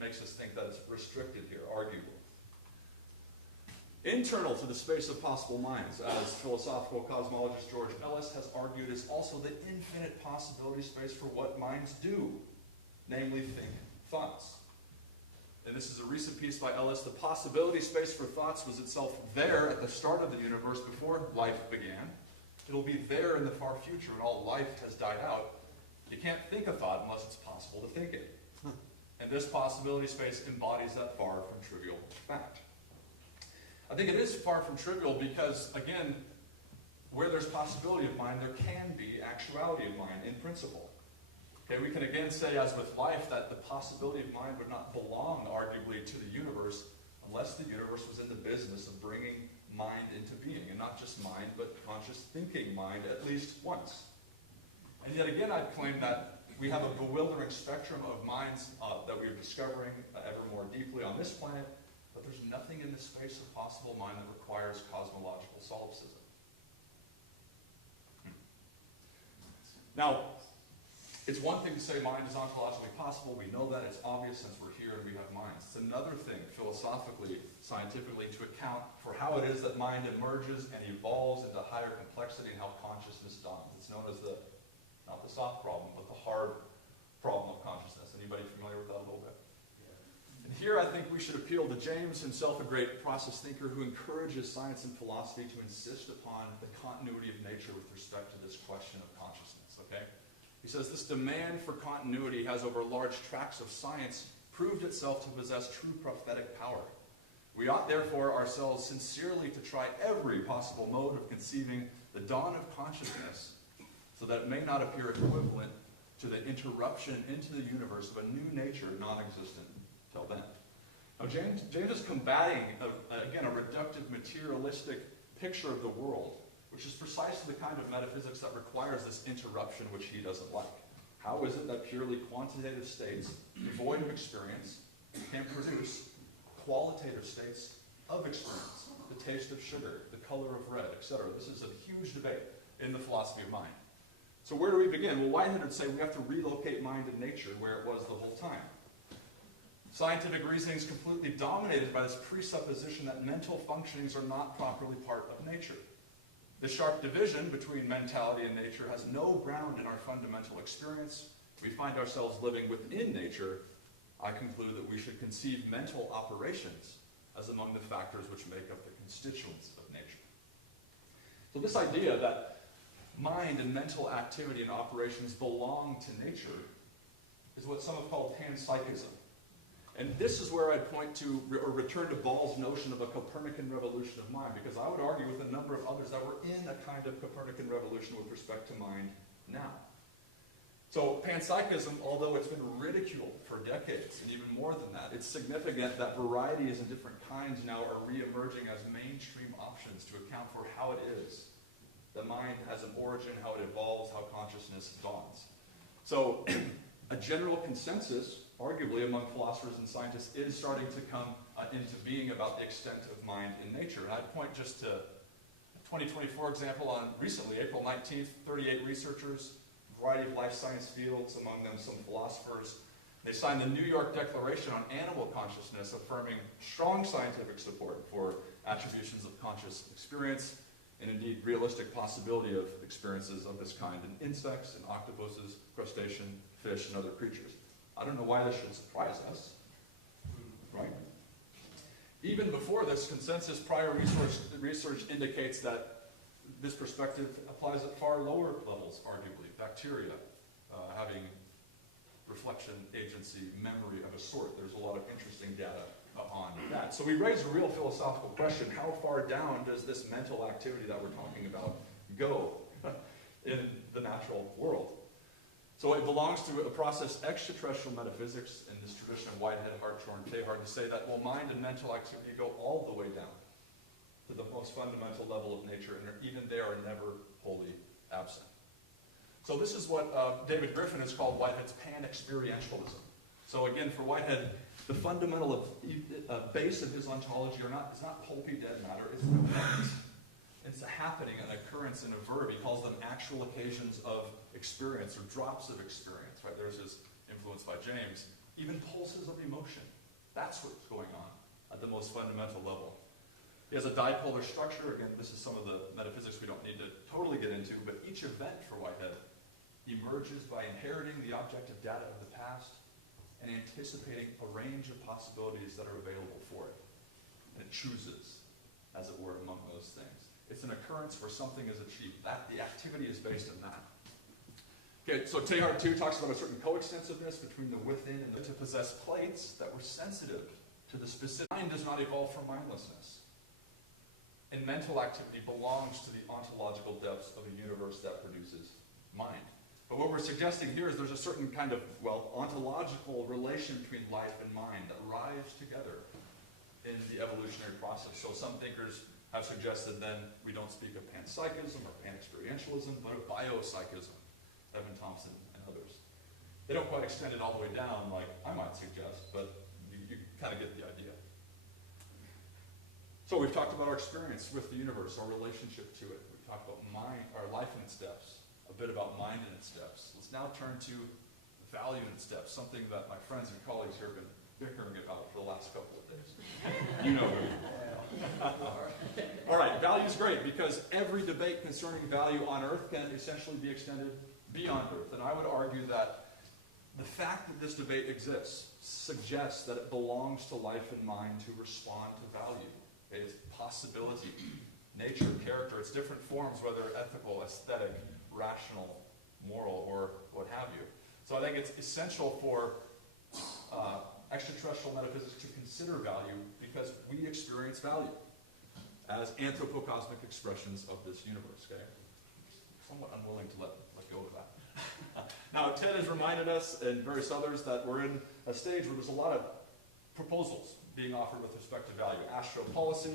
makes us think that it's restricted here, arguably. Internal to the space of possible minds, as philosophical cosmologist George Ellis has argued, is also the infinite possibility space for what minds do, namely think thoughts. And this is a recent piece by Ellis. The possibility space for thoughts was itself there at the start of the universe before life began. It'll be there in the far future when all life has died out. You can't think a thought unless it's possible to think it. And this possibility space embodies that far from trivial fact. I think it is far from trivial because, again, where there's possibility of mind, there can be actuality of mind in principle. Okay, we can again say, as with life, that the possibility of mind would not belong, arguably, to the universe unless the universe was in the business of bringing mind into being. And not just mind, but conscious thinking mind at least once. And yet again, I'd claim that we have a bewildering spectrum of minds that we are discovering ever more deeply on this planet, but there's nothing in the space of possible mind that requires cosmological solipsism. Now, it's one thing to say mind is ontologically possible. We know that. It's obvious since we're here and we have minds. It's another thing, philosophically, scientifically, to account for how it is that mind emerges and evolves into higher complexity and how consciousness dawns. It's known as not the soft problem, but the hard problem of consciousness. Anybody familiar with that a little bit? And here I think we should appeal to James, himself a great process thinker who encourages science and philosophy to insist upon the continuity of nature with respect to this question of consciousness, okay? He says this demand for continuity has over large tracts of science proved itself to possess true prophetic power. We ought therefore ourselves sincerely to try every possible mode of conceiving the dawn of consciousness so that it may not appear equivalent to the interruption into the universe of a new nature non-existent till then. Now James is combating, again, a reductive, materialistic picture of the world, which is precisely the kind of metaphysics that requires this interruption which he doesn't like. How is it that purely quantitative states, devoid of experience, can produce qualitative states of experience? The taste of sugar, the color of red, etc. This is a huge debate in the philosophy of mind. So where do we begin? Well, Whitehead would say we have to relocate mind in nature where it was the whole time. Scientific reasoning is completely dominated by this presupposition that mental functionings are not properly part of nature. The sharp division between mentality and nature has no ground in our fundamental experience. We find ourselves living within nature. I conclude that we should conceive mental operations as among the factors which make up the constituents of nature. So this idea that mind and mental activity and operations belong to nature is what some have called panpsychism. And this is where I'd point to, or return to Ball's notion of a Copernican revolution of mind, because I would argue with a number of others that we're in a kind of Copernican revolution with respect to mind now. So panpsychism, although it's been ridiculed for decades, and even more than that, it's significant that varieties and different kinds now are re-emerging as mainstream options to account for how it is the mind has an origin, how it evolves, how consciousness dawns. So a general consensus, arguably among philosophers and scientists, is starting to come into being about the extent of mind in nature. And I'd point just to a 2024 example on recently, April 19th, 38 researchers, a variety of life science fields, among them some philosophers. They signed the New York Declaration on Animal Consciousness, affirming strong scientific support for attributions of conscious experience, and indeed realistic possibility of experiences of this kind in insects and octopuses, crustacean, fish, and other creatures. I don't know why this should surprise us, right? Even before this consensus, prior research indicates that this perspective applies at far lower levels, arguably. Bacteria, having reflection, agency, memory of a sort. There's a lot of interesting data on that. So we raise a real philosophical question: how far down does this mental activity that we're talking about go in the natural world? So it belongs to a process extraterrestrial metaphysics in this tradition of Whitehead, Hartshorne, Teilhard, to say that, well, mind and mental activity go all the way down to the most fundamental level of nature, and even they are never wholly absent. So this is what David Griffin has called Whitehead's pan-experientialism. So again, for Whitehead, the fundamental base of his ontology is not pulpy dead matter, it's an event. It's a happening, an occurrence, and a verb. He calls them actual occasions of experience, or drops of experience, right? There's his influence by James. Even pulses of emotion. That's what's going on at the most fundamental level. He has a dipolar structure. Again, this is some of the metaphysics we don't need to totally get into, but each event for Whitehead emerges by inheriting the objective data of the past and anticipating a range of possibilities that are available for it. And it chooses, as it were, among those things. It's an occurrence where something is achieved. The activity is based on that. Okay, so Teilhard too talks about a certain coextensiveness between the within and the to possess plates that were sensitive to the specific. Mind does not evolve from mindlessness. And mental activity belongs to the ontological depths of a universe that produces mind. But what we're suggesting here is there's a certain kind of, well, ontological relation between life and mind that rise together in the evolutionary process. So some thinkers have suggested then we don't speak of panpsychism or pan-experientialism, but of biopsychism, Evan Thompson and others. They don't quite extend it all the way down like I might suggest, but you kind of get the idea. So we've talked about our experience with the universe, our relationship to it. We've talked about mind, our life in its steps, a bit about mind in its steps. Let's now turn to value in its steps, something that my friends and colleagues here have been bickering about for the last couple of days. You know who. All right, value is great because every debate concerning value on Earth can essentially be extended beyond Earth. And I would argue that the fact that this debate exists suggests that it belongs to life and mind to respond to value. It's possibility, nature, character, it's different forms, whether ethical, aesthetic, rational, moral, or what have you. So I think it's essential for extraterrestrial metaphysics to consider value because we experience value as anthropocosmic expressions of this universe, okay? Somewhat unwilling to let go of that. Now, Ted has reminded us, and various others, that we're in a stage where there's a lot of proposals being offered with respect to value. Astropolicy,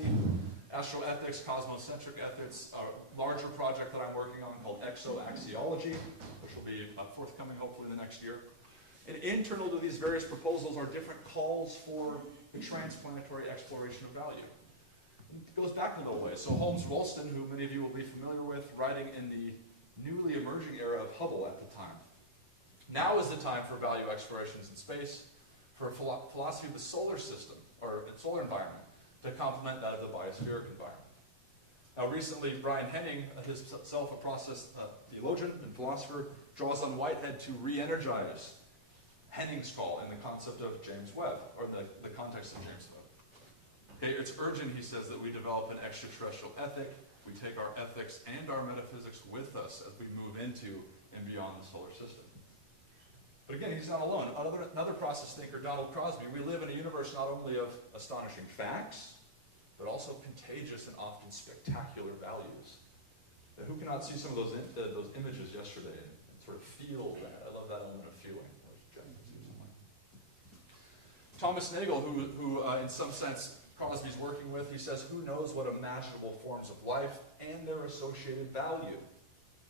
astroethics, cosmocentric ethics, a larger project that I'm working on called exoaxiology, which will be forthcoming hopefully the next year. And internal to these various proposals are different calls for the transplanetary exploration of value. It goes back a little way. So Holmes Wollstone, who many of you will be familiar with, writing in the newly emerging era of Hubble at the time. Now is the time for value explorations in space, for a philosophy of the solar system, or the solar environment, to complement that of the biospheric environment. Now recently, Brian Henning, himself a process theologian and philosopher, draws on Whitehead to re-energize Henning's call in the concept of James Webb, or the context of James Webb. Okay, it's urgent, he says, that we develop an extraterrestrial ethic. We take our ethics and our metaphysics with us as we move into and beyond the solar system. But again, he's not alone. Another process thinker, Donald Crosby, we live in a universe not only of astonishing facts, but also contagious and often spectacular values. Now, who cannot see some of those images yesterday and sort of feel that? I love that element of feeling. Thomas Nagel, who in some sense Crosby's working with, he says, who knows what imaginable forms of life and their associated value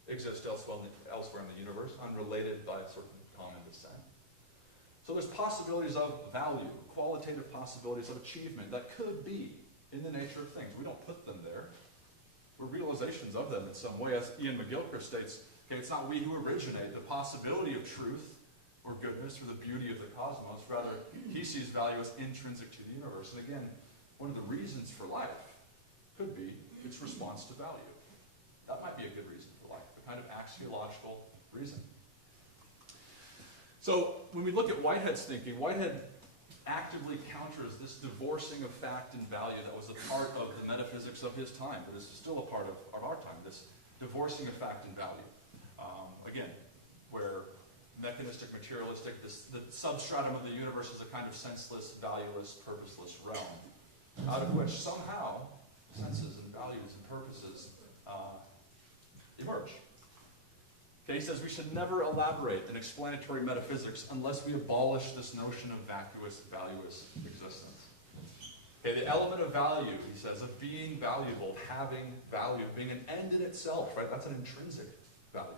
exist elsewhere in the universe, unrelated by a certain common descent. So there's possibilities of value, qualitative possibilities of achievement that could be in the nature of things. We don't put them there. We're realizations of them in some way. As Ian McGilchrist states, okay, it's not we who originate the possibility of truth or goodness or the beauty of the cosmos. Rather, he sees value as intrinsic to the universe. And again, one of the reasons for life could be its response to value. That might be a good reason for life, a kind of axiological reason. So when we look at Whitehead's thinking, Whitehead actively counters this divorcing of fact and value that was a part of the metaphysics of his time, but is still a part of our time, this divorcing of fact and value. Again, where mechanistic, materialistic, the substratum of the universe is a kind of senseless, valueless, purposeless realm, out of which somehow senses and values and purposes emerge. Okay, he says we should never elaborate in explanatory metaphysics unless we abolish this notion of vacuous, valueless existence. Okay, the element of value, he says, of being valuable, having value, being an end in itself, right? That's an intrinsic value.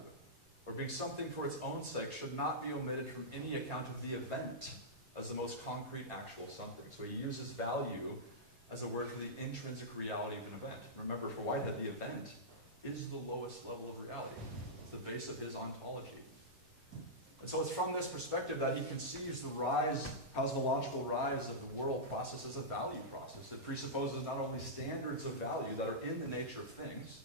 Or being something for its own sake should not be omitted from any account of the event as the most concrete actual something. So he uses value as a word for the intrinsic reality of an event. Remember, for Whitehead, the event is the lowest level of reality. It's the base of his ontology. And so it's from this perspective that he conceives the cosmological rise of the world process as a value process. It presupposes not only standards of value that are in the nature of things,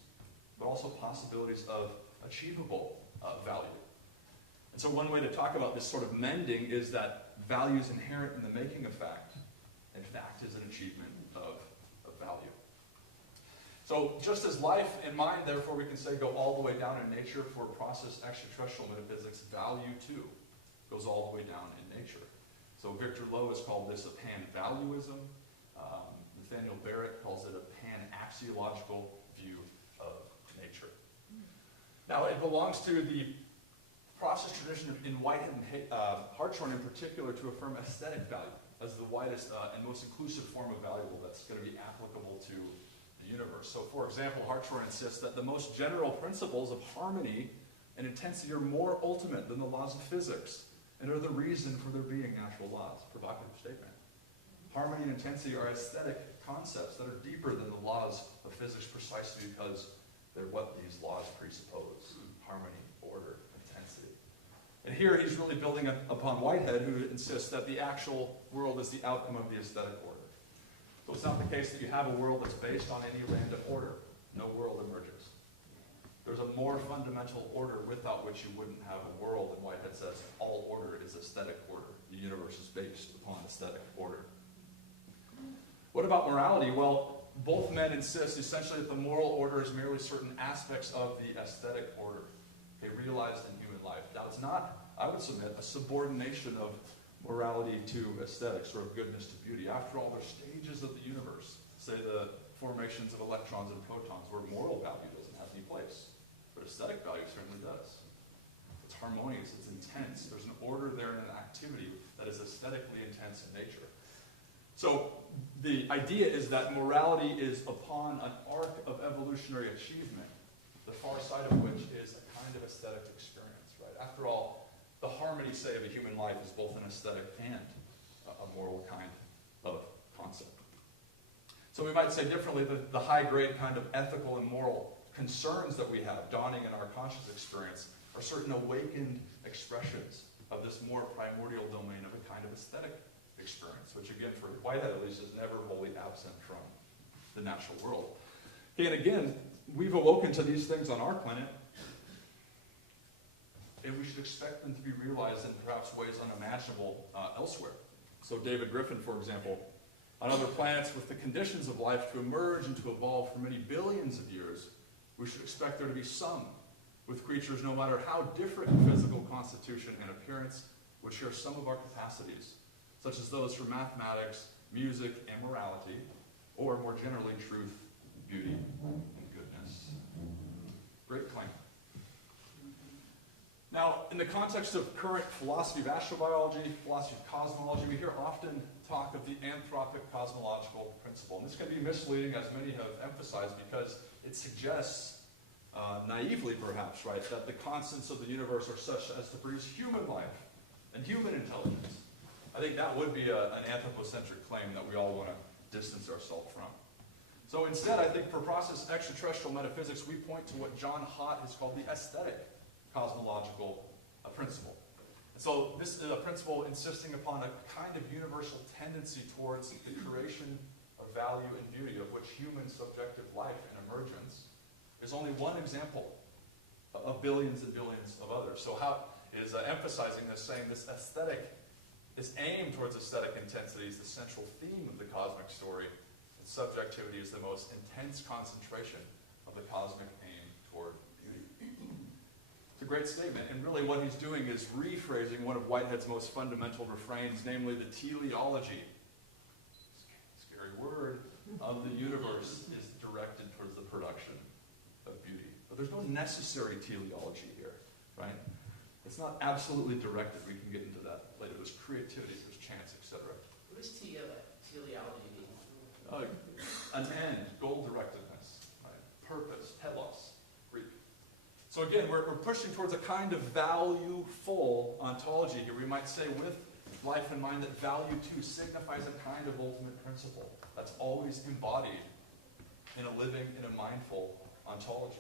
but also possibilities of achievable value. And so one way to talk about this sort of mending is that value is inherent in the making of fact, and fact is an achievement of value. So just as life and mind, therefore, we can say go all the way down in nature for process extraterrestrial metaphysics, value too goes all the way down in nature. So Victor Lowe has called this a pan-valuism. Nathaniel Barrett calls it a pan-axiological view of nature. Now, it belongs to the process tradition in Whitehead and Hartshorne in particular to affirm aesthetic value as the widest and most inclusive form of value that's going to be applicable to the universe. So, for example, Hartshorne insists that the most general principles of harmony and intensity are more ultimate than the laws of physics and are the reason for there being natural laws. Provocative statement. Harmony and intensity are aesthetic concepts that are deeper than the laws of physics precisely because they're what these laws presuppose: harmony, order, intensity. And here he's really building upon Whitehead, who insists that the actual world is the outcome of the aesthetic order. So it's not the case that you have a world that's based on any random order. No world emerges. There's a more fundamental order without which you wouldn't have a world, and Whitehead says all order is aesthetic order. The universe is based upon aesthetic order. What about morality? Well, both men insist essentially that the moral order is merely certain aspects of the aesthetic order, okay, realized in human life. Now, it's not, I would submit, a subordination of morality to aesthetics or of goodness to beauty. After all, they're stages of the universe, say the formations of electrons and protons, where moral value doesn't have any place, but aesthetic value certainly does. It's harmonious, it's intense. There's an order there and an activity that is aesthetically intense in nature. So the idea is that morality is upon an arc of evolutionary achievement, the far side of which is a kind of aesthetic experience, right? After all, the harmony, say, of a human life is both an aesthetic and a moral kind of concept. So we might say differently that the high-grade kind of ethical and moral concerns that we have dawning in our conscious experience are certain awakened expressions of this more primordial domain of a kind of aesthetic experience, which again, for Whitehead at least, is never wholly absent from the natural world. Okay, and again, we've awoken to these things on our planet, and we should expect them to be realized in perhaps ways unimaginable elsewhere. So David Griffin, for example, on other planets with the conditions of life to emerge and to evolve for many billions of years, we should expect there to be some with creatures, no matter how different in physical constitution and appearance, would share some of our capacities, such as those for mathematics, music, and morality, or more generally, truth, beauty, and goodness. Great claim. Now, in the context of current philosophy of astrobiology, philosophy of cosmology, we hear often talk of the anthropic cosmological principle. And this can be misleading, as many have emphasized, because it suggests, naively perhaps, right, that the constants of the universe are such as to produce human life and human intelligence. I think that would be an anthropocentric claim that we all want to distance ourselves from. So instead, I think for process extraterrestrial metaphysics, we point to what John Hott has called the aesthetic cosmological principle. And so this is a principle insisting upon a kind of universal tendency towards the creation of value and beauty, of which human subjective life and emergence is only one example of billions and billions of others. So Hott is emphasizing this, saying this aim towards aesthetic intensity is the central theme of the cosmic story, and subjectivity is the most intense concentration of the cosmic aim toward great statement. And really what he's doing is rephrasing one of Whitehead's most fundamental refrains, namely the teleology, scary word, of the universe is directed towards the production of beauty. But there's no necessary teleology here, right? It's not absolutely directed. We can get into that later. There's creativity, there's chance, etc. What does teleology mean? An end, goal-directedness, right? Purpose, telos, Greek. So again, we're pushing towards a kind of value-full ontology here. We might say with life in mind that value too signifies a kind of ultimate principle that's always embodied in a living, in a mindful ontology.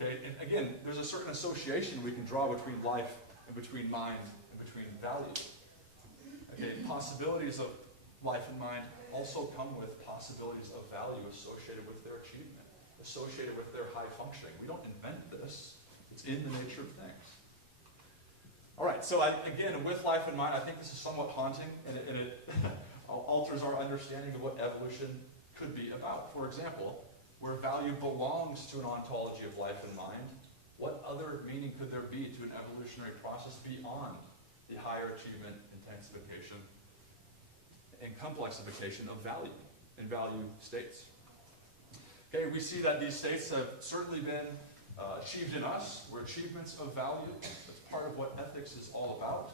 Okay, and again, there's a certain association we can draw between life and between mind and between value. Okay, possibilities of life and mind also come with possibilities of value associated with their achievement, associated with their high functioning. We don't invent this. It's in the nature of things. All right, so again, with life in mind, I think this is somewhat haunting, and it alters our understanding of what evolution could be about. For example, where value belongs to an ontology of life in mind, what other meaning could there be to an evolutionary process beyond the higher achievement, intensification, and complexification of value and value states? Okay, we see that these states have certainly been achieved in us. We're achievements of value. That's part of what ethics is all about.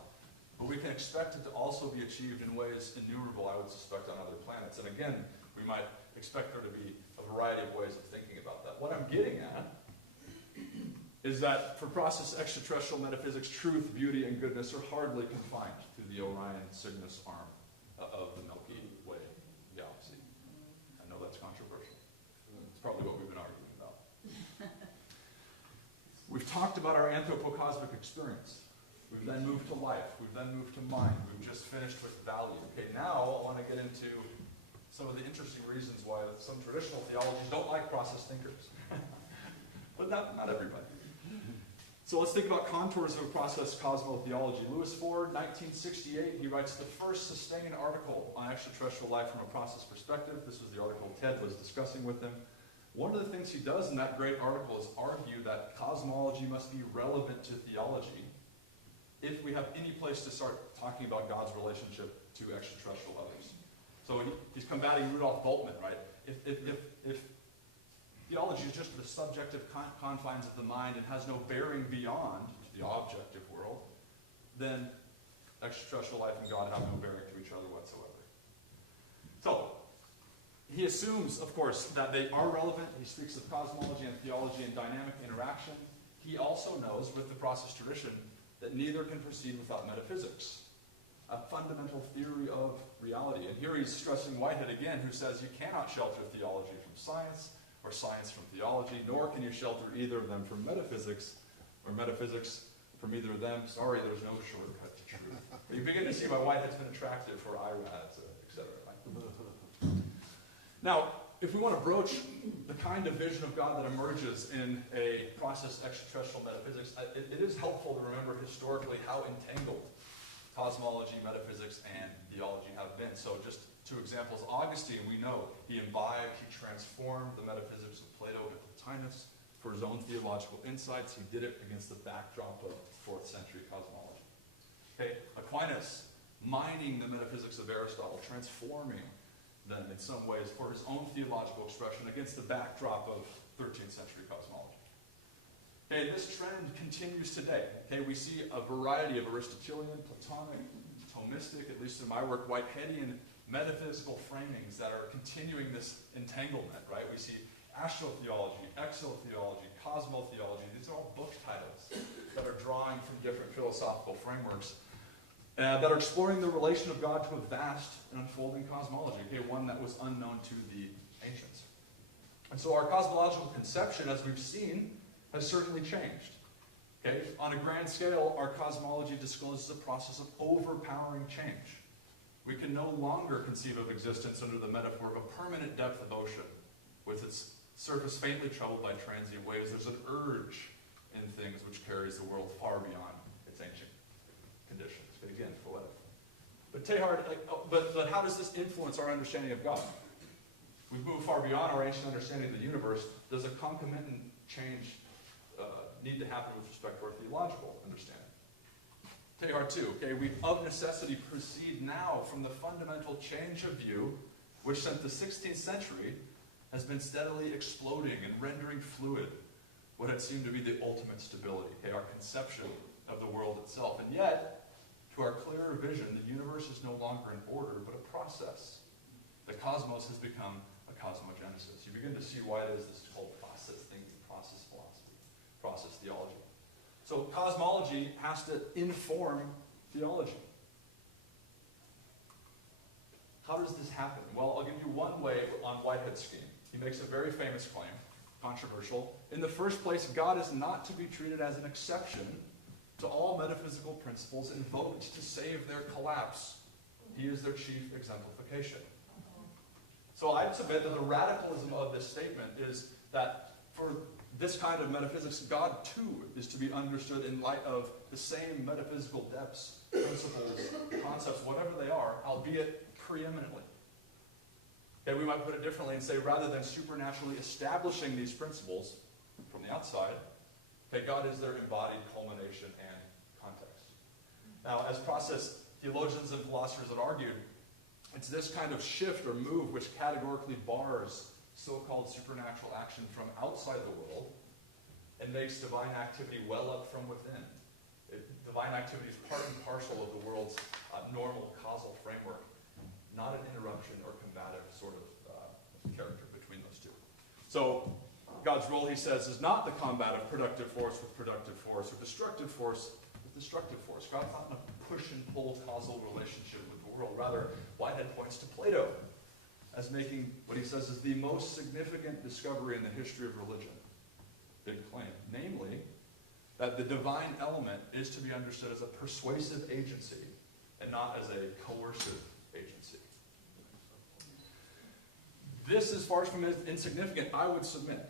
But we can expect it to also be achieved in ways innumerable, I would suspect, on other planets. And again, we might expect there to be a variety of ways of thinking about that. What I'm getting at is that for process extraterrestrial metaphysics, truth, beauty, and goodness are hardly confined to the Orion Cygnus arm of the Milky Way galaxy. I know that's controversial. It's probably what we've been arguing about. We've talked about our anthropocosmic experience. We've then moved to life. We've then moved to mind. We've just finished with value. Okay, now I want to get into some of the interesting reasons why some traditional theologies don't like process thinkers. But not everybody. So let's think about contours of a process cosmotheology. Lewis Ford, 1968, he writes the first sustained article on extraterrestrial life from a process perspective. This was the article Ted was discussing with him. One of the things he does in that great article is argue that cosmology must be relevant to theology if we have any place to start talking about God's relationship to extraterrestrial others. So he's combating Rudolf Bultmann, right? If theology is just the subjective confines of the mind and has no bearing beyond the objective world, then extraterrestrial life and God have no bearing to each other whatsoever. So, he assumes, of course, that they are relevant. He speaks of cosmology and theology and dynamic interaction. He also knows, with the process tradition, that neither can proceed without metaphysics, a fundamental theory of reality. And here he's stressing Whitehead again, who says you cannot shelter theology from science, or science from theology, nor can you shelter either of them from metaphysics, or metaphysics from either of them. Sorry, there's no shortcut to truth. But you begin to see why Whitehead's been attractive for IRAS, etc. Now, if we want to broach the kind of vision of God that emerges in a process extraterrestrial metaphysics, it is helpful to remember historically how entangled cosmology, metaphysics, and theology have been. So just two examples. Augustine, we know, he imbibed, he transformed the metaphysics of Plato and Plotinus for his own theological insights. He did it against the backdrop of 4th century cosmology. Okay, Aquinas, mining the metaphysics of Aristotle, transforming them in some ways for his own theological expression against the backdrop of 13th century cosmology. Okay, this trend continues today. Okay, we see a variety of Aristotelian, Platonic, Thomistic, at least in my work, Whiteheadian metaphysical framings that are continuing this entanglement, right? We see astrotheology, exotheology, cosmotheology. These are all book titles that are drawing from different philosophical frameworks that are exploring the relation of God to a vast and unfolding cosmology, okay, one that was unknown to the ancients. And so our cosmological conception, as we've seen, has certainly changed. Okay? On a grand scale, our cosmology discloses a process of overpowering change. We can no longer conceive of existence under the metaphor of a permanent depth of ocean, with its surface faintly troubled by transient waves. There's an urge in things which carries the world far beyond its ancient conditions. But again, poetic. But Teilhard, but how does this influence our understanding of God? We've moved far beyond our ancient understanding of the universe. Does a concomitant change need to happen with respect to our theological understanding. Teilhard 2, okay, we of necessity proceed now from the fundamental change of view, which since the 16th century has been steadily exploding and rendering fluid what had seemed to be the ultimate stability, okay, our conception of the world itself. And yet, to our clearer vision, the universe is no longer an order, but a process. The cosmos has become a cosmogenesis. You begin to see why it is this is called process thinking, process philosophy, process theology. So cosmology has to inform theology. How does this happen? Well, I'll give you one way on Whitehead's scheme. He makes a very famous claim, controversial. In the first place, God is not to be treated as an exception to all metaphysical principles invoked to save their collapse. He is their chief exemplification. So I'd submit that the radicalism of this statement is that for this kind of metaphysics, God too is to be understood in light of the same metaphysical depths, principles, concepts, whatever they are, albeit preeminently. Okay, we might put it differently and say rather than supernaturally establishing these principles from the outside, okay, God is their embodied culmination and context. Now, as process theologians and philosophers have argued, it's this kind of shift or move which categorically bars so-called supernatural action from outside the world and makes divine activity well up from within. Divine activity is part and parcel of the world's normal causal framework, not an interruption or combative sort of character between those two. So God's role, he says, is not the combat of productive force with productive force or destructive force with destructive force. God's not in a push and pull causal relationship with the world. Rather, Whitehead points to Plato as making what he says is the most significant discovery in the history of religion. Big claim. Namely, that the divine element is to be understood as a persuasive agency and not as a coercive agency. This is far from insignificant, I would submit.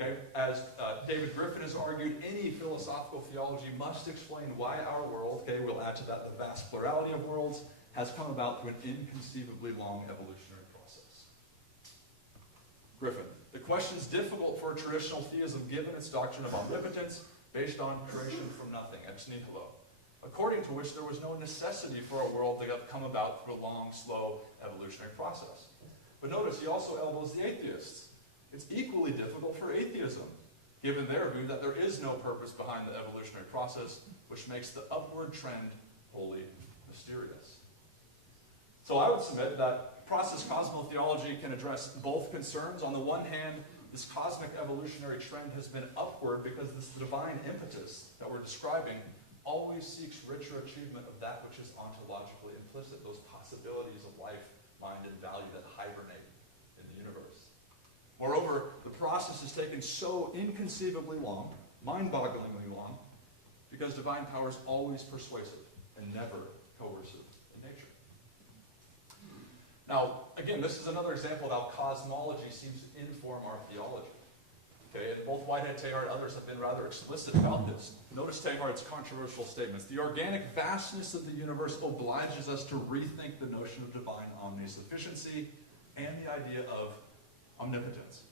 Okay? As David Griffin has argued, any philosophical theology must explain why our world, okay, we'll add to that the vast plurality of worlds, has come about through an inconceivably long evolutionary process. Griffin, the question is difficult for a traditional theism given its doctrine of omnipotence based on creation from nothing, ex nihilo, according to which there was no necessity for a world to have come about through a long, slow evolutionary process. But notice, he also elbows the atheists. It's equally difficult for atheism, given their view that there is no purpose behind the evolutionary process, which makes the upward trend wholly mysterious. So I would submit that process cosmotheology can address both concerns. On the one hand, this cosmic evolutionary trend has been upward because this divine impetus that we're describing always seeks richer achievement of that which is ontologically implicit, those possibilities of life, mind, and value that hibernate in the universe. Moreover, the process has taken so inconceivably long, mind-bogglingly long, because divine power is always persuasive and never coercive in nature. Now, again, this is another example of how cosmology seems to inform our theology. Okay, and both Whitehead, Teilhard, and others have been rather explicit about this. Notice Teilhard's controversial statements. The organic vastness of the universe obliges us to rethink the notion of divine omnisufficiency and the idea of omnipotence.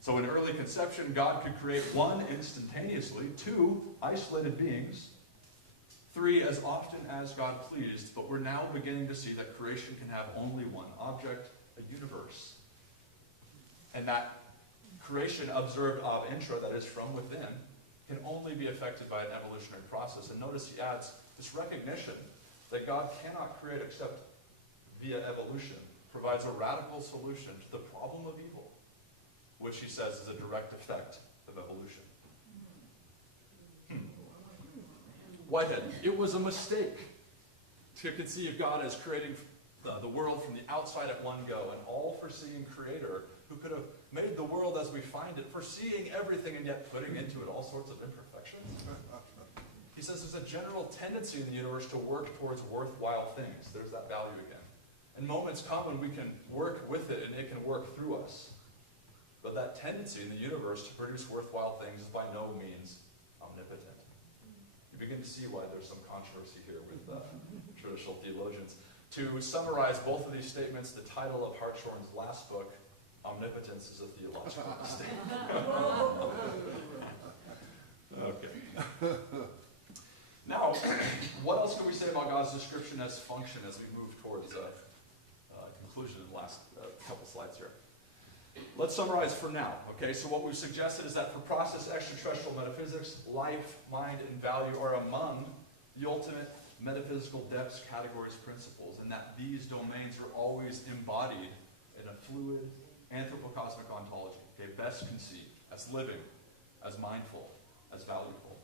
So in early conception, God could create one instantaneously, two isolated beings, three as often as God pleased, but we're now beginning to see that creation can have only one object, a universe. And that creation observed ab intra, that is from within, can only be affected by an evolutionary process. And notice he adds this recognition that God cannot create except via evolution provides a radical solution to the problem of evil, which he says is a direct effect of evolution. Whitehead, it was a mistake to conceive God as creating the world from the outside at one go, an all-foreseeing creator who could have made the world as we find it, foreseeing everything and yet putting into it all sorts of imperfections. He says there's a general tendency in the universe to work towards worthwhile things. There's that value again. And moments come when we can work with it and it can work through us. But that tendency in the universe to produce worthwhile things is by no means omnipotent. You begin to see why there's some controversy here with traditional theologians. To summarize both of these statements, the title of Hartshorne's last book, Omnipotence is a Theological Mistake. Okay. Now, what else can we say about God's description as function as we move towards conclusion in the last couple slides here? Let's summarize for now. Okay, so what we've suggested is that for process extraterrestrial metaphysics, life, mind, and value are among the ultimate metaphysical depths, categories, principles, and that these domains are always embodied in a fluid anthropocosmic ontology, okay, best conceived as living, as mindful, as valuable.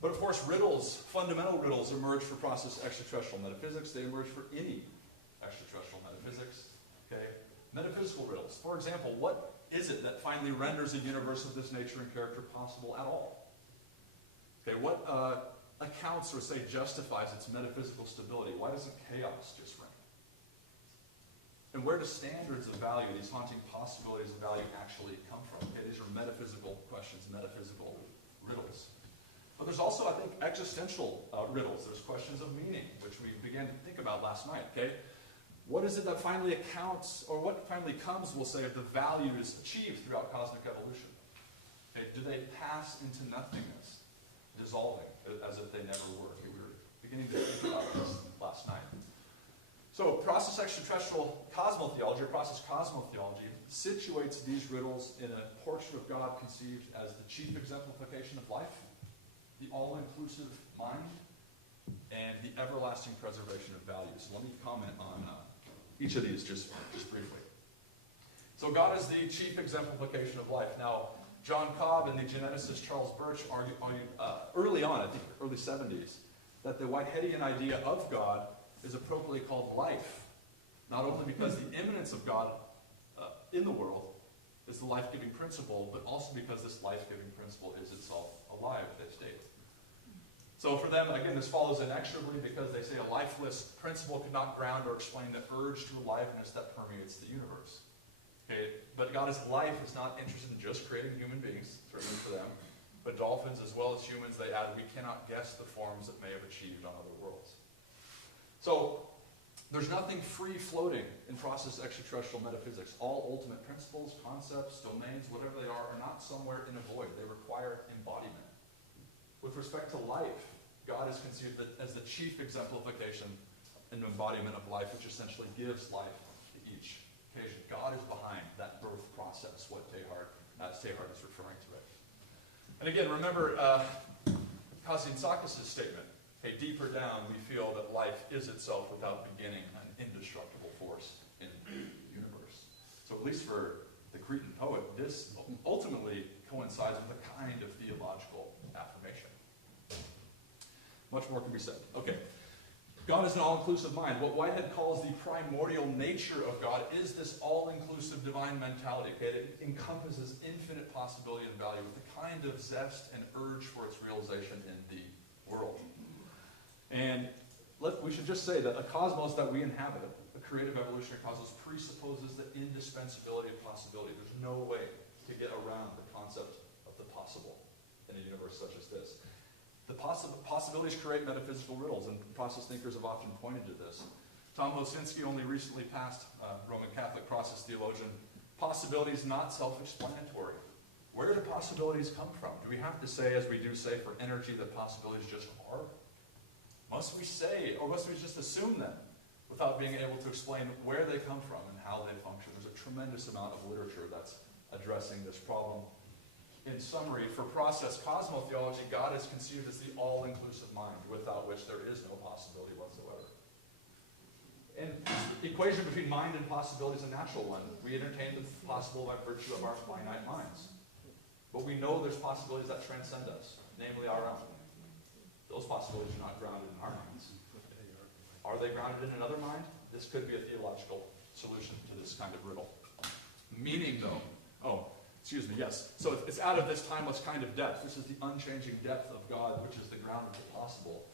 But of course, riddles, fundamental riddles, emerge for process extraterrestrial metaphysics. They emerge for any extraterrestrial metaphysics. Okay, metaphysical riddles. For example, what is it that finally renders a universe of this nature and character possible at all? Okay, what accounts or say justifies its metaphysical stability? Why doesn't chaos just reign? And where do standards of value, these haunting possibilities of value, actually come from? Okay, these are metaphysical questions, metaphysical riddles. But there's also, I think, existential riddles. There's questions of meaning, which we began to think about last night. Okay, what is it that finally accounts, or what finally comes, we'll say, of the values achieved throughout cosmic evolution? Okay, do they pass into nothingness, dissolving as if they never were? Okay, we were beginning to think about this last night. So, process extraterrestrial cosmotheology, or process cosmotheology, situates these riddles in a portrait of God conceived as the chief exemplification of life, the all-inclusive mind, and the everlasting preservation of values. So let me comment on each of these just briefly. So God is the chief exemplification of life. Now, John Cobb and the geneticist Charles Birch argued early on, I think early 70s, that the Whiteheadian idea of God is appropriately called life, not only because the immanence of God in the world is the life-giving principle, but also because this life-giving principle is itself alive, they state. So for them, again, this follows inexorably because they say a lifeless principle could not ground or explain the urge to aliveness that permeates the universe. Okay, but God as life is not interested in just creating human beings, certainly for them, but dolphins as well as humans, they add, we cannot guess the forms that may have achieved on other worlds. So there's nothing free-floating in process extraterrestrial metaphysics. All ultimate principles, concepts, domains, whatever they are not somewhere in a void. They require embodiment. With respect to life, God is conceived as the chief exemplification and embodiment of life, which essentially gives life to each occasion. God is behind that birth process, what Teilhard is referring to it. And again, remember Kazantzakis' statement. Hey, deeper down, we feel that life is itself without beginning an indestructible force in the universe. So at least for the Cretan poet, this ultimately coincides with a kind of theological affirmation. Much more can be said. Okay. God is an all-inclusive mind. What Whitehead calls the primordial nature of God is this all-inclusive divine mentality. Okay? It encompasses infinite possibility and value with a kind of zest and urge for its realization in the world. And we should just say that a cosmos that we inhabit, a creative evolutionary cosmos, presupposes the indispensability of possibility. There's no way to get around the concept of the possible in a universe such as this. The possibilities create metaphysical riddles, and process thinkers have often pointed to this. Tom Hosinski only recently passed, Roman Catholic process theologian, possibility is not self-explanatory. Where do possibilities come from? Do we have to say, as we do say for energy, that possibilities just are? Must we say, or must we just assume them without being able to explain where they come from and how they function? There's a tremendous amount of literature that's addressing this problem. In summary, for process cosmotheology, God is conceived as the all-inclusive mind, without which there is no possibility whatsoever. And the equation between mind and possibility is a natural one. We entertain the possible by virtue of our finite minds. But we know there's possibilities that transcend us, namely our own. Those possibilities are not grounded in our minds. Are they grounded in another mind? This could be a theological solution to this kind of riddle. Meaning, though, excuse me, yes. So it's out of this timeless kind of depth. This is the unchanging depth of God, which is the ground of the possible.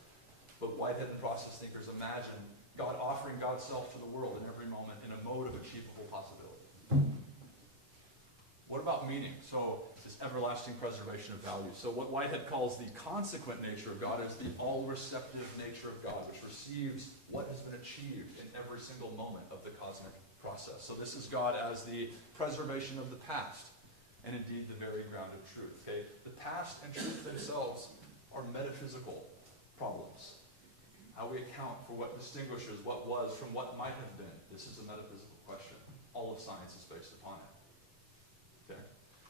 But Whitehead and process thinkers imagine God offering God's self to the world in every moment in a mode of achievable possibility. What about meaning? So this everlasting preservation of value. So what Whitehead calls the consequent nature of God is the all-receptive nature of God, which receives what has been achieved in every single moment of the cosmic process. So this is God as the preservation of the past, and indeed the very ground of truth. Okay? The past and truth themselves metaphysical problems. How we account for what distinguishes what was from what might have been. This is a metaphysical question. All of science is based upon it. Okay?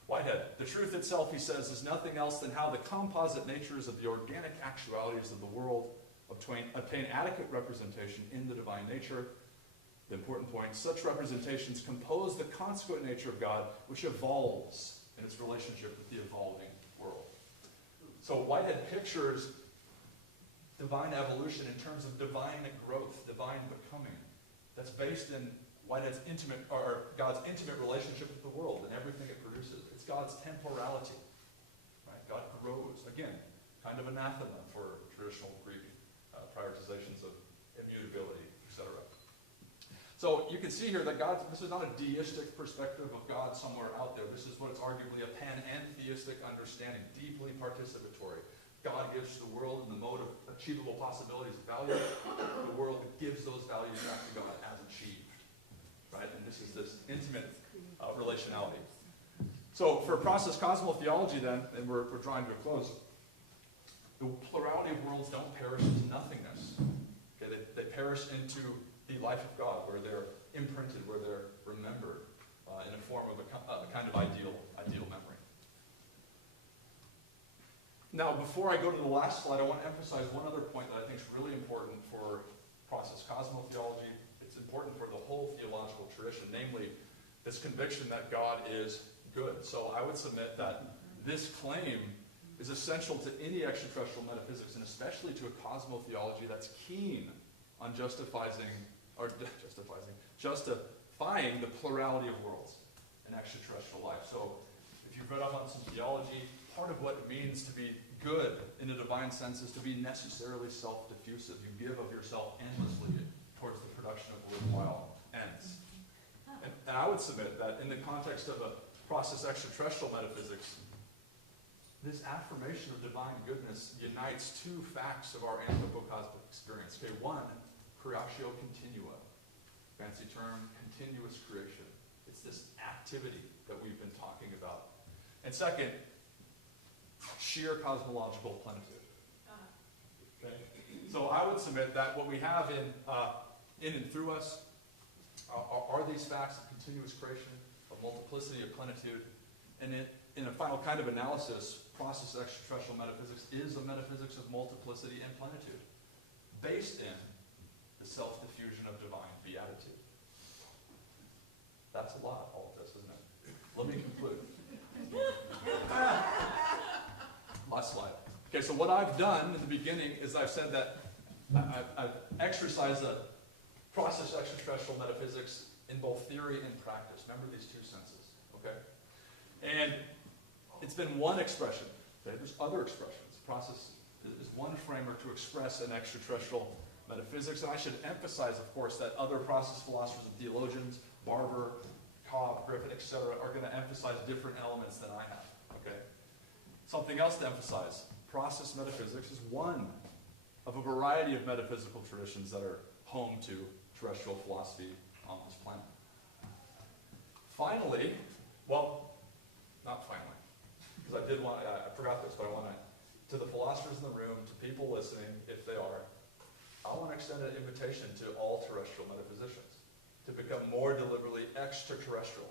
Whitehead, the truth itself, he says, is nothing else than how the composite natures of the organic actualities of the world obtain adequate representation in the divine nature. The important point, such representations compose the consequent nature of God, which evolves in its relationship with the evolving world. So Whitehead pictures divine evolution in terms of divine growth, divine becoming. That's based in Whitehead's God's intimate relationship with the world and everything it produces. It's God's temporality. Right? God grows. Again, kind of anathema for traditional Greek prioritizations of immutability, etc. So you can see here that this is not a deistic perspective of God somewhere out there. This is what is arguably a panentheistic understanding, deeply participatory. God gives to the world in the mode of achievable possibilities of value. The world gives those values back to God as achieved. Right? And this is this intimate relationality. So for process cosmotheology then, and we're drawing to a close, the plurality of worlds don't perish into nothingness. Okay? They perish into the life of God, where they're imprinted, where they're remembered in a form of a kind of ideal memory. Now, before I go to the last slide, I want to emphasize one other point that I think is really important for process cosmotheology. It's important for the whole theological tradition, namely this conviction that God is good. So I would submit that this claim is essential to any extraterrestrial metaphysics, and especially to a cosmotheology that's keen on justifying the plurality of worlds in extraterrestrial life. So if you've read up on some theology, part of what it means to be good in a divine sense is to be necessarily self-diffusive. You give of yourself endlessly towards the production of worthwhile ends. And I would submit that in the context of a process extraterrestrial metaphysics, this affirmation of divine goodness unites two facts of our anthropocosmic experience. Okay, one, creatio continua. Fancy term, continuous creation. It's this activity that we've been talking about. And second, sheer cosmological plenitude. Okay? So I would submit that what we have in and through us are these facts of continuous creation, of multiplicity, of plenitude. And in a final kind of analysis, process extraterrestrial metaphysics is a metaphysics of multiplicity and plenitude, based in the self-diffusion of divine beatitude. That's a lot, all of this, isn't it? Let me conclude. Last slide. Okay, so what I've done in the beginning is I've said that I've exercised a process extraterrestrial metaphysics in both theory and practice. Remember these two senses, okay? And it's been one expression. Okay? There's other expressions. Process is one framework to express an extraterrestrial metaphysics. And I should emphasize, of course, that other process philosophers and theologians, Barber, Cobb, Griffin, etc., are going to emphasize different elements than I have. Okay? Something else to emphasize. Process metaphysics is one of a variety of metaphysical traditions that are home to terrestrial philosophy on this planet. Finally, well, not finally, because I forgot this, but I want to the philosophers in the room, to people listening, if they are, I want to extend an invitation to all terrestrial metaphysicians to become more deliberately extraterrestrial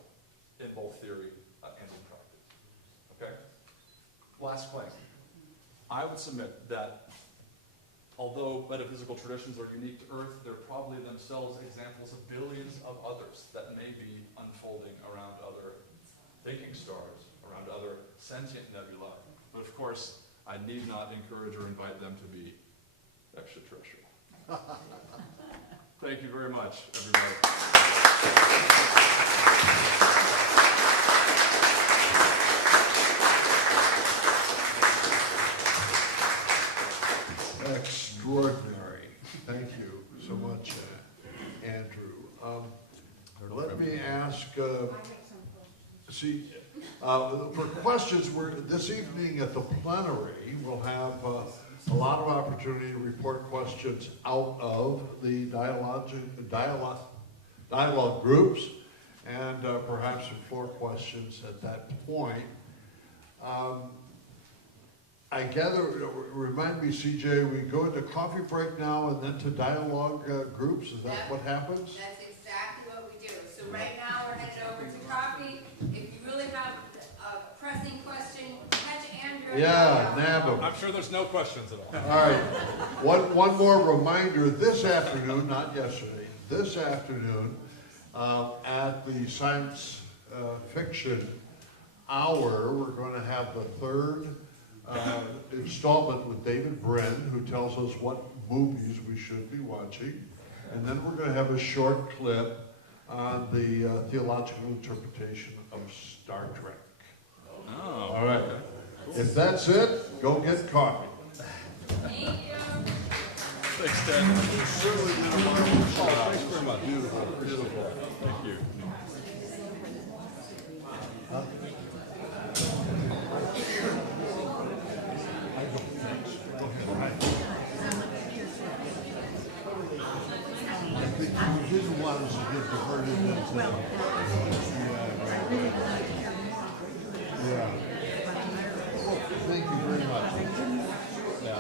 in both theory and in practice. Okay? Last claim. I would submit that although metaphysical traditions are unique to Earth, they're probably themselves examples of billions of others that may be unfolding around other thinking stars, around other sentient nebulae. But of course, I need not encourage or invite them to be extraterrestrial. Thank you very much, everybody. Extraordinary. Thank you so much, Andrew. Let me ask, for questions, this evening at the plenary, we'll have a lot of opportunity to report questions out of the dialogue groups, and perhaps some floor questions at that point. I gather, remind me, CJ, we go into coffee break now and then to dialogue groups, is that what happens? That's exactly what we do. So right now, we're headed over to coffee. If you really have a pressing question, catch Andrew. Yeah, nab 'em. I'm sure there's no questions at all. All right, one more reminder, this afternoon, not yesterday, this afternoon, at the science fiction hour, we're going to have the third installment with David Bren, who tells us what movies we should be watching. And then we're going to have a short clip on the theological interpretation of Star Trek. Oh. All right. If that's it, go get coffee. Thank you. Thanks, Ted. You certainly did a marvelous job. Thanks very much. Beautiful, beautiful. Thank you. You didn't want us to get diverted into. Yeah. Well, thank you very much. Yeah.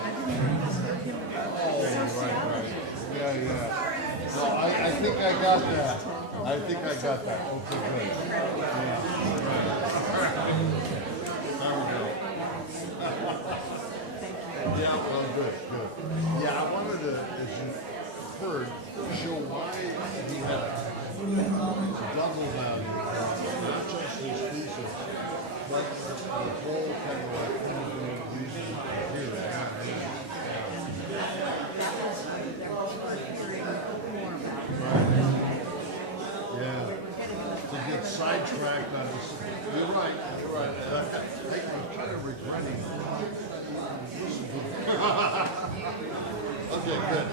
Oh, right. Yeah. No, I think I got that. Okay, good. Yeah. There we go. Yeah, well, good. Yeah, I wanted to, as you heard, show why he had double value, not just his thesis, but the whole kind of reason here. Yeah. To get sidetracked on this. You're right. I'm kind of regretting. Okay, good.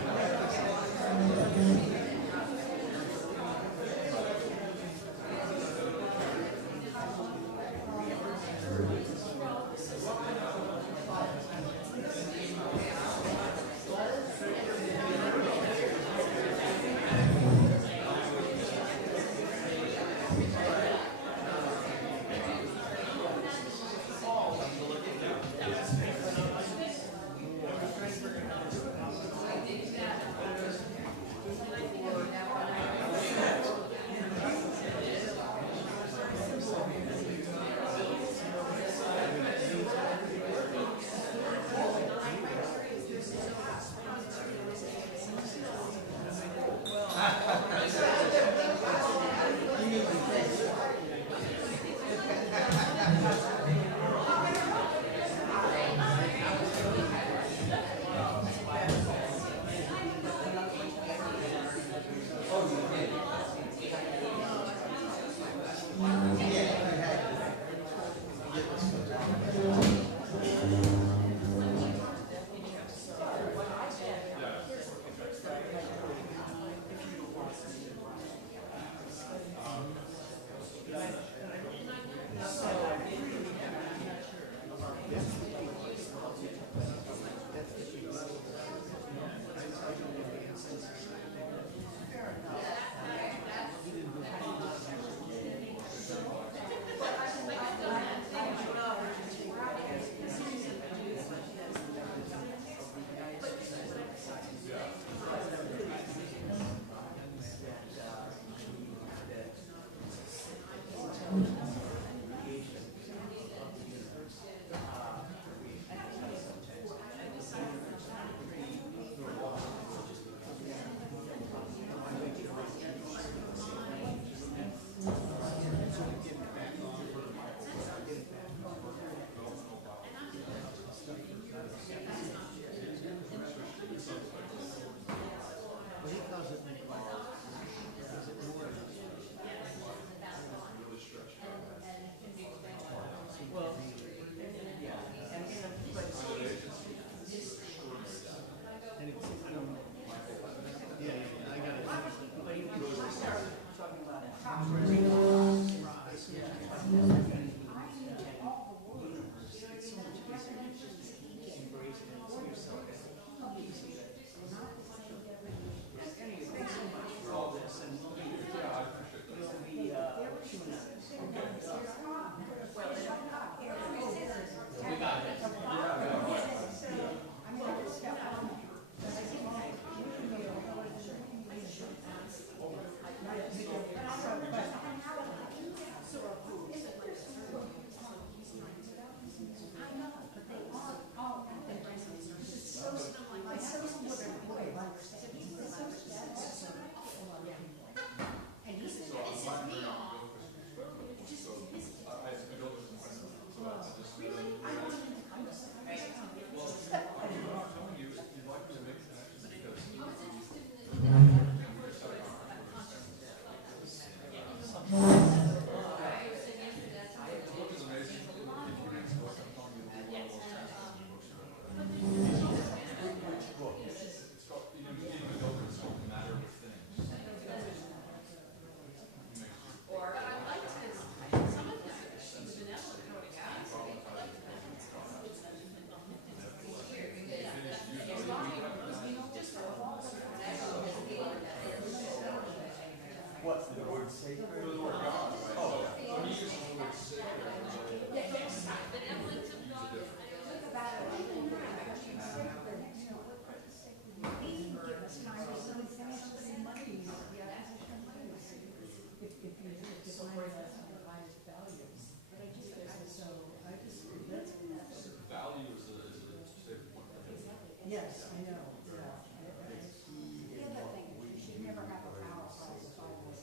Yes, I know, yeah. The other thing is you should never have a power classified as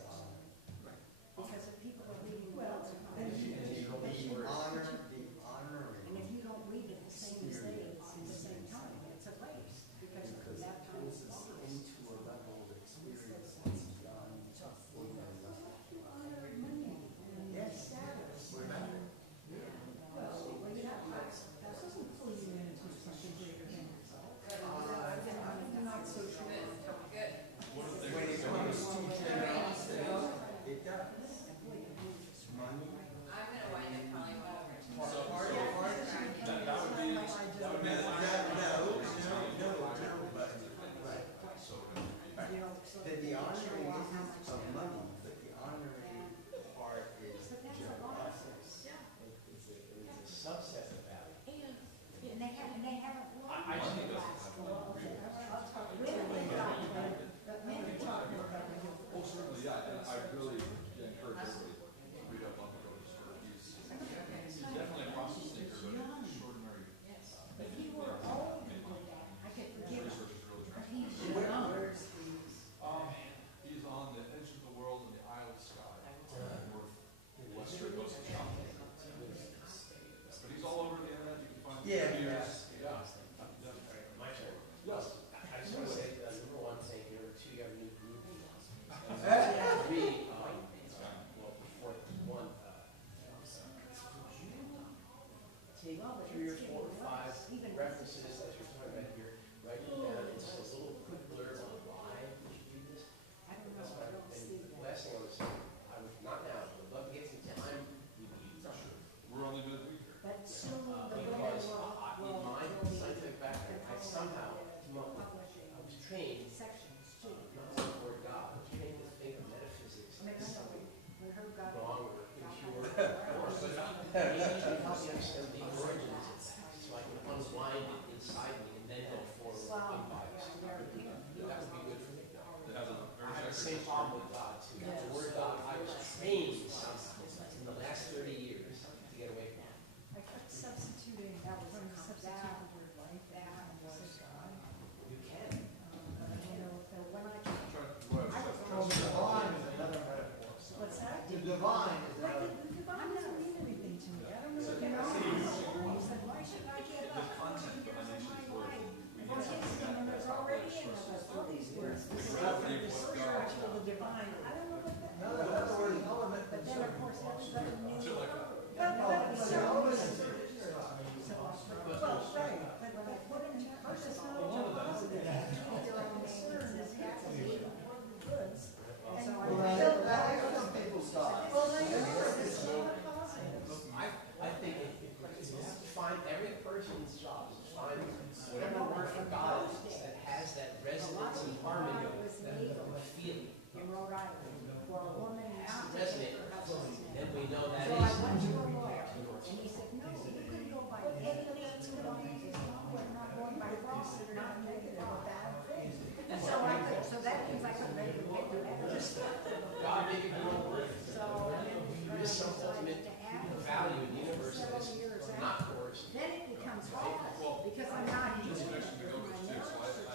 because if people are reading wills, and if you don't read it the same as they, at the same time, it's a waste, because that time is lost. Yes. Well, you have class, that doesn't pull you into something bigger than yourself. I'm not so sure. It does. I'm gonna wind up calling over. The honoring isn't of money, but the honoring part is generosity. It's a subset of that. And they haven't learned. I think that's Oh, certainly, yeah, and I really encourage everybody to read up on the Road. He's definitely a process thinker, but an extraordinary. If he were old like that, I could forgive him. Research is really But transformative. he's young. He's on the edge of the world in the Isle of Skye, northwestern coast of Scotland. But he's all over the internet, you can find videos. Yeah. My turn. Yes. I just want to say, number one, thank you. Number two, you have a new group. Three, well, before one, take 3 or 4 or 5 references that you're talking about here, write them down, and just a little quick blurb on why you should do this. I don't know, That's I why, don't see and the that. last thing I want to say, I would, not now, but I'd love to get some time with you. We're only doing a week here. But soon the way Because will in my scientific background, I somehow came up with, I was trained, sections too. not to support God, I was trained to think of metaphysics as something When her got. wrong or impure. But maybe you can help me understand the origins of that, so I can unwind it inside me and then go forward in bias. That would be good for me. I have the same problem with God too. The word God, I was trained somehow in the last 30 years to get away from it. I kept substituting, that was when you substitute the word like that, and was God. You can. You know, so when I, Divine is another metaphor. what's that? The divine is Like, another. the divine doesn't mean anything to me, I don't know what you're on. He said, why should I give up 40 years of my life for his kingdom that's already in us, all these words. The spiritual, the divine, I don't know what that No, means. that's the word element. But then, of course, everybody knew. No, But it's so, element. well, right, but what in terms of not positive, your own concern is happening goods. And Some people stop. well, no, you're right, it's not positive. I think if you find every person's job, is to find whatever word for God is that has that resonance and harmony that you feel. In Rhode Island, for a woman not to Resonate. take her husband's name. Then we know that So is. I went to a lawyer, and he said, no, you could go by any means, we're not going by cross, they're not negative or bad thing. And so I could, so that means I could make the just. God may be your own word. So There is some ultimate value in the universe that is not coercive. then it becomes hard, because I'm not using it for my knowledge.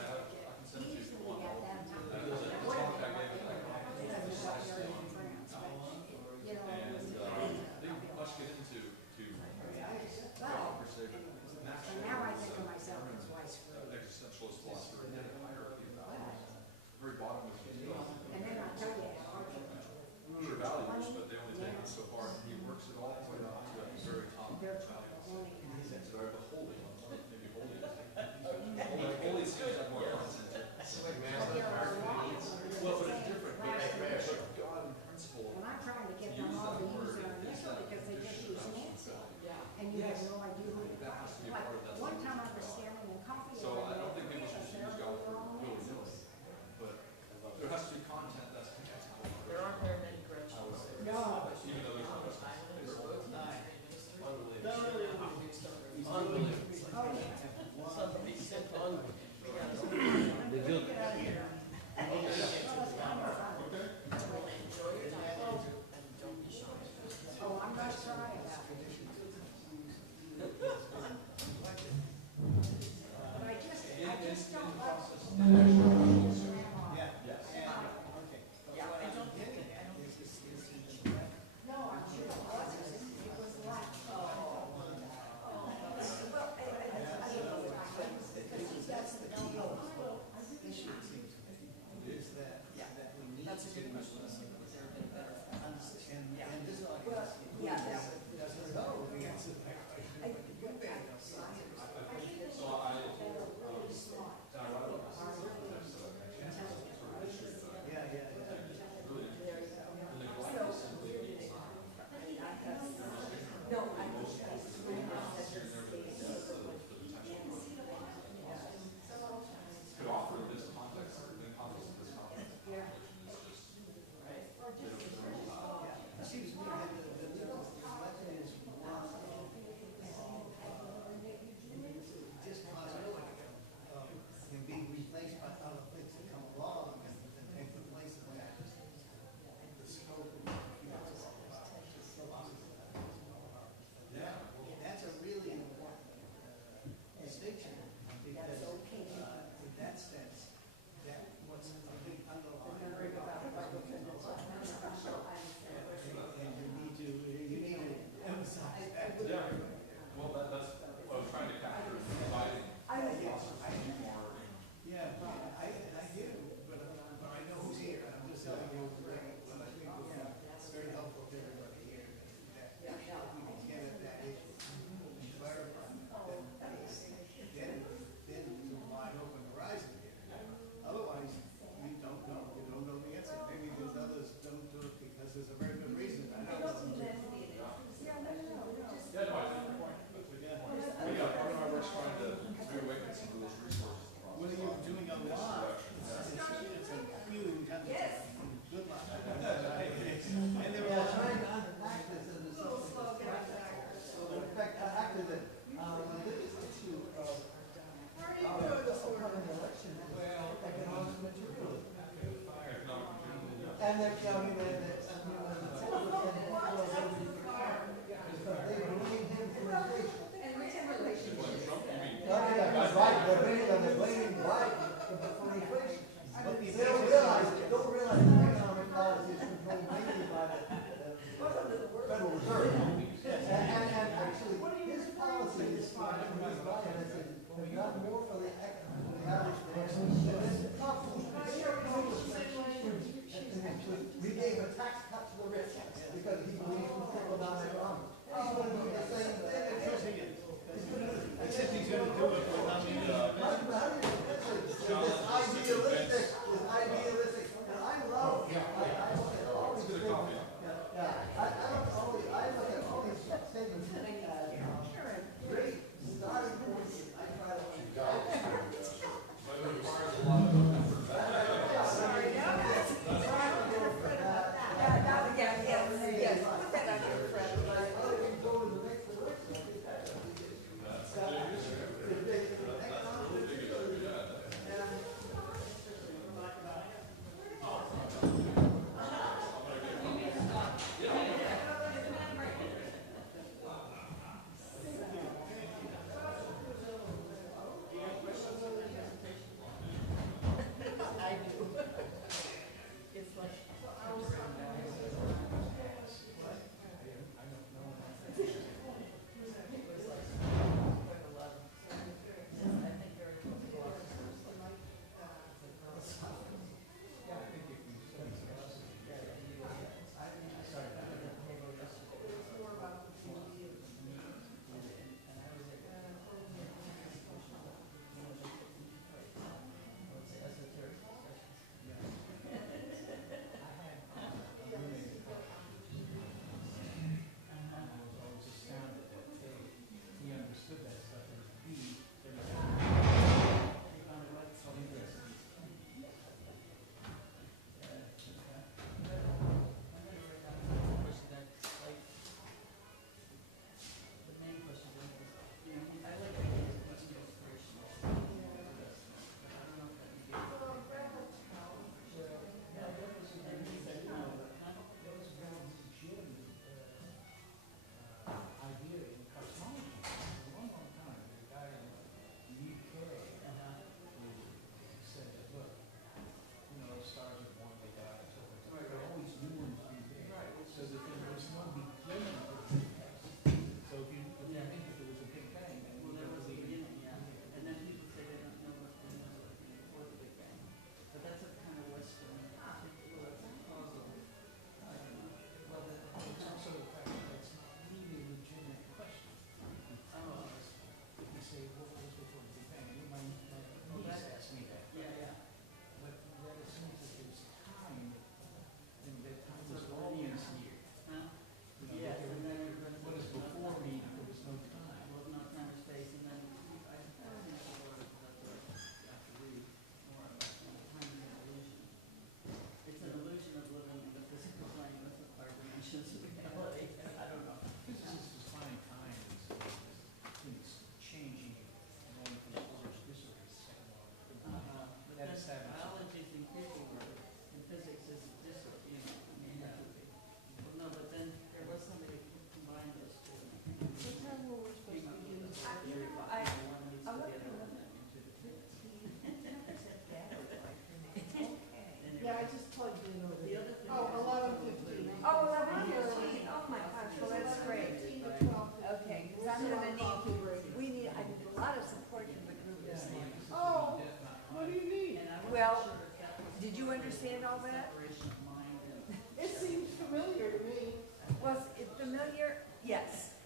just don't like. Yeah, and, okay. Yeah, I don't think it, I don't think this is even. No, I'm sure it wasn't. It was like, well, I don't know what I was, because he doesn't know. Issue seems to me is that, that we need That's a good to question. understand, Yeah. and this Well, audience yeah, doesn't know the answer to that question. Yeah, yeah, yeah. No, I think Could offer this context, the context of this conversation is just, It seems to me that the election is one just can be replaced by other things that come along and take the place of that. The scope of yeah, that's a really important distinction because in that sense, that what's a big underlying. And you need to emphasize that. yeah, well, that's what I was trying to capture, providing you more, Yeah, I do, but I know who's here, I'm just telling you what I think is very helpful to everybody here, that we can get at that issue and clarify that, then to a wide open horizon here. Otherwise, you don't know the answer, maybe there's others don't do it because there's a very good reason, I don't know. yeah, no, I take your point, But yeah, part of my work's trying to reawaken some of those resources. What are you doing a lot? It's a huge undertaking. Good luck. And they were all trying to unpack this in the subsequent process. So in fact, after the, this issue of upcoming election, economic materialism. And they're telling me that, because they blame him for inflation. That's right, they're blaming Biden for inflation. But they don't realize that economic policy is controlled mainly by the Federal Reserve. And actually, his policy is for these finances have done more for the average person than the top one. We gave a tax cut to the rich because he believes in trickle-down economics. He's going to do the same thing. Except he's gonna do it without any. This idealistic, and I love, I look at all these things. I look at all these statements as great starting points. I try to. Well, did you understand all that? Separation of mind and. It seems familiar to me. Was it familiar? Yes.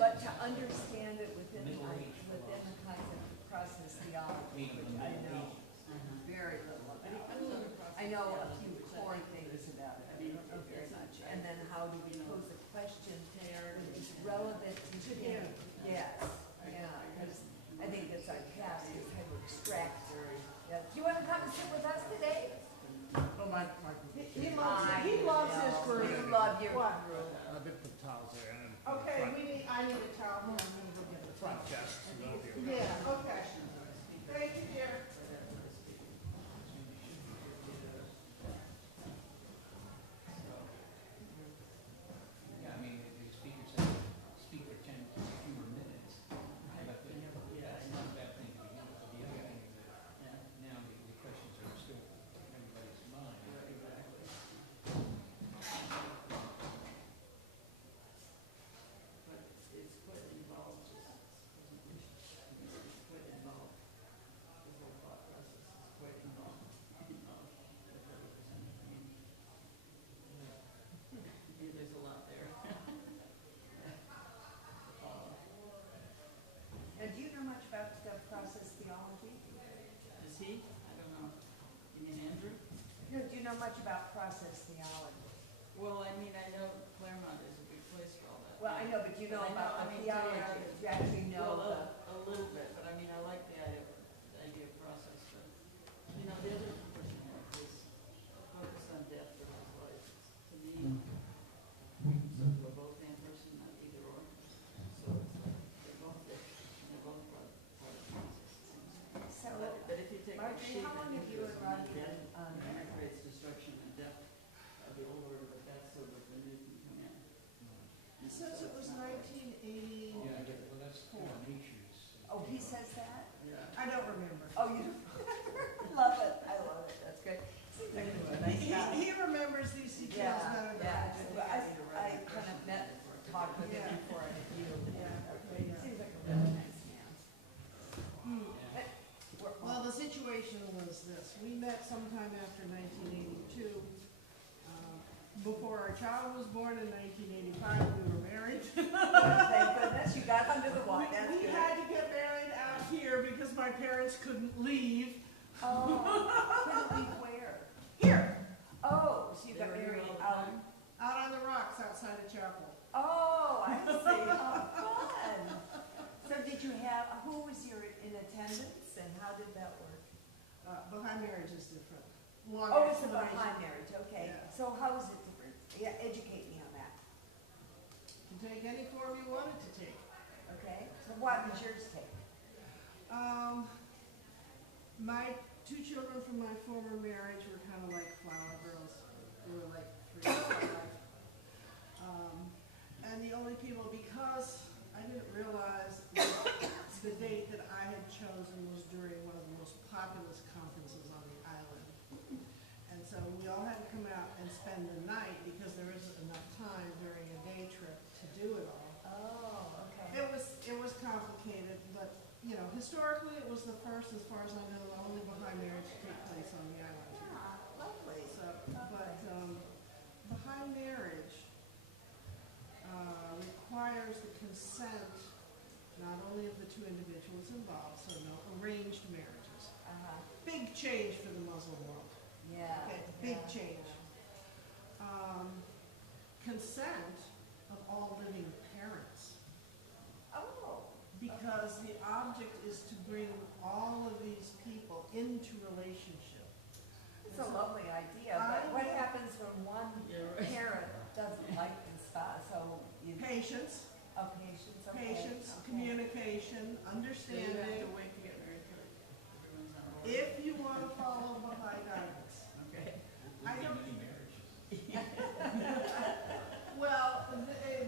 But to understand it within the concept of process theology, which I know very little about. I know a few core things about it, I don't know very much. And then how do we pose a question there is relevant to him? Yes, yeah, because I think that's our task, is how to extract. Yeah. Do you want to come and sit with us today? He loves his group. You love your What? group. I've been put towels there. Okay, I need a towel. The front desk. Yeah, okay. Thank you, dear. Yeah, I mean, the speaker said, speak for 10 fewer minutes. But that's not a bad thing to begin with. The other thing is that now the questions are still in everybody's mind. But it's quite involved, it's quite involved. The whole thought process is quite involved. Yeah, there's a lot there. And do you know much about process theology? Is he? I don't know. You mean Andrew? No, do you know much about process theology? Well, I mean, I know Claremont is a big place for all that. Well, I know, but you know I know, about I the mean, theology, you actually know Well, the. a little bit, but I mean, I like the idea of process, but, you know, the other question is focus on death versus life. To me, we're both in person, not either or. So it's like, they're both there, and they're both part of the process, it seems. So, But if you take a Marjorie, sheep how long and have you interest and Rodney in death, been, it creates destruction and death of the old order, but that's so that the new can come in. He says it was 1980. Yeah, well, that's kind of nature's. Oh, he says that? Yeah. I don't remember. Oh, you love it, I love it, that's good. Seems like a nice guy. He remembers these details better than I do. Well, I kind of talked with him Yeah. before I knew. Yeah. He seems like a really nice man. But Well, the situation was this. We met sometime after 1982. Before our child was born in 1985, we were married. thank goodness, you got under the water, that's We good. had to get married out here because my parents couldn't leave. Oh, couldn't leave where? Here, Oh, so you They got were here married all the out. time? out on the rocks outside of chapel. Oh, I see, oh, fun. So did you have, who was in attendance and how did that work? Behind marriage is different. Long Oh, it's a explanation. behind marriage, okay. Yeah. So how is it different? Yeah, educate me on that, You can take any form you wanted to take. okay? So what did yours take? My two children from my former marriage were kind of like flower girls. They were like 3 and 5. And the only people, because I didn't realize the date that I had chosen was during one of the most populous conferences on the island. And so we all had to come out and spend the night because there isn't enough time during a day trip to do it all. Oh, okay. It was complicated, but, you know, historically it was the first, as far as I know, the only behind marriage to take place on the island. Yeah, lovely. So, but, behind marriage, requires the consent not only of the two individuals involved, so no arranged marriages. Uh-huh, Big change for the Muslim world. yeah. Okay, big yeah, change. Consent of all living parents. Oh, Because the object is to bring all of these people into relationship. it's a lovely idea, but what happens when one parent doesn't like the spouse, so you, Patience, patience, okay. patience, okay. communication, So you have understanding. to wait to get married till everyone's on board. If you want to follow Baha'i guidance. Okay. I don't, Many marriages. well,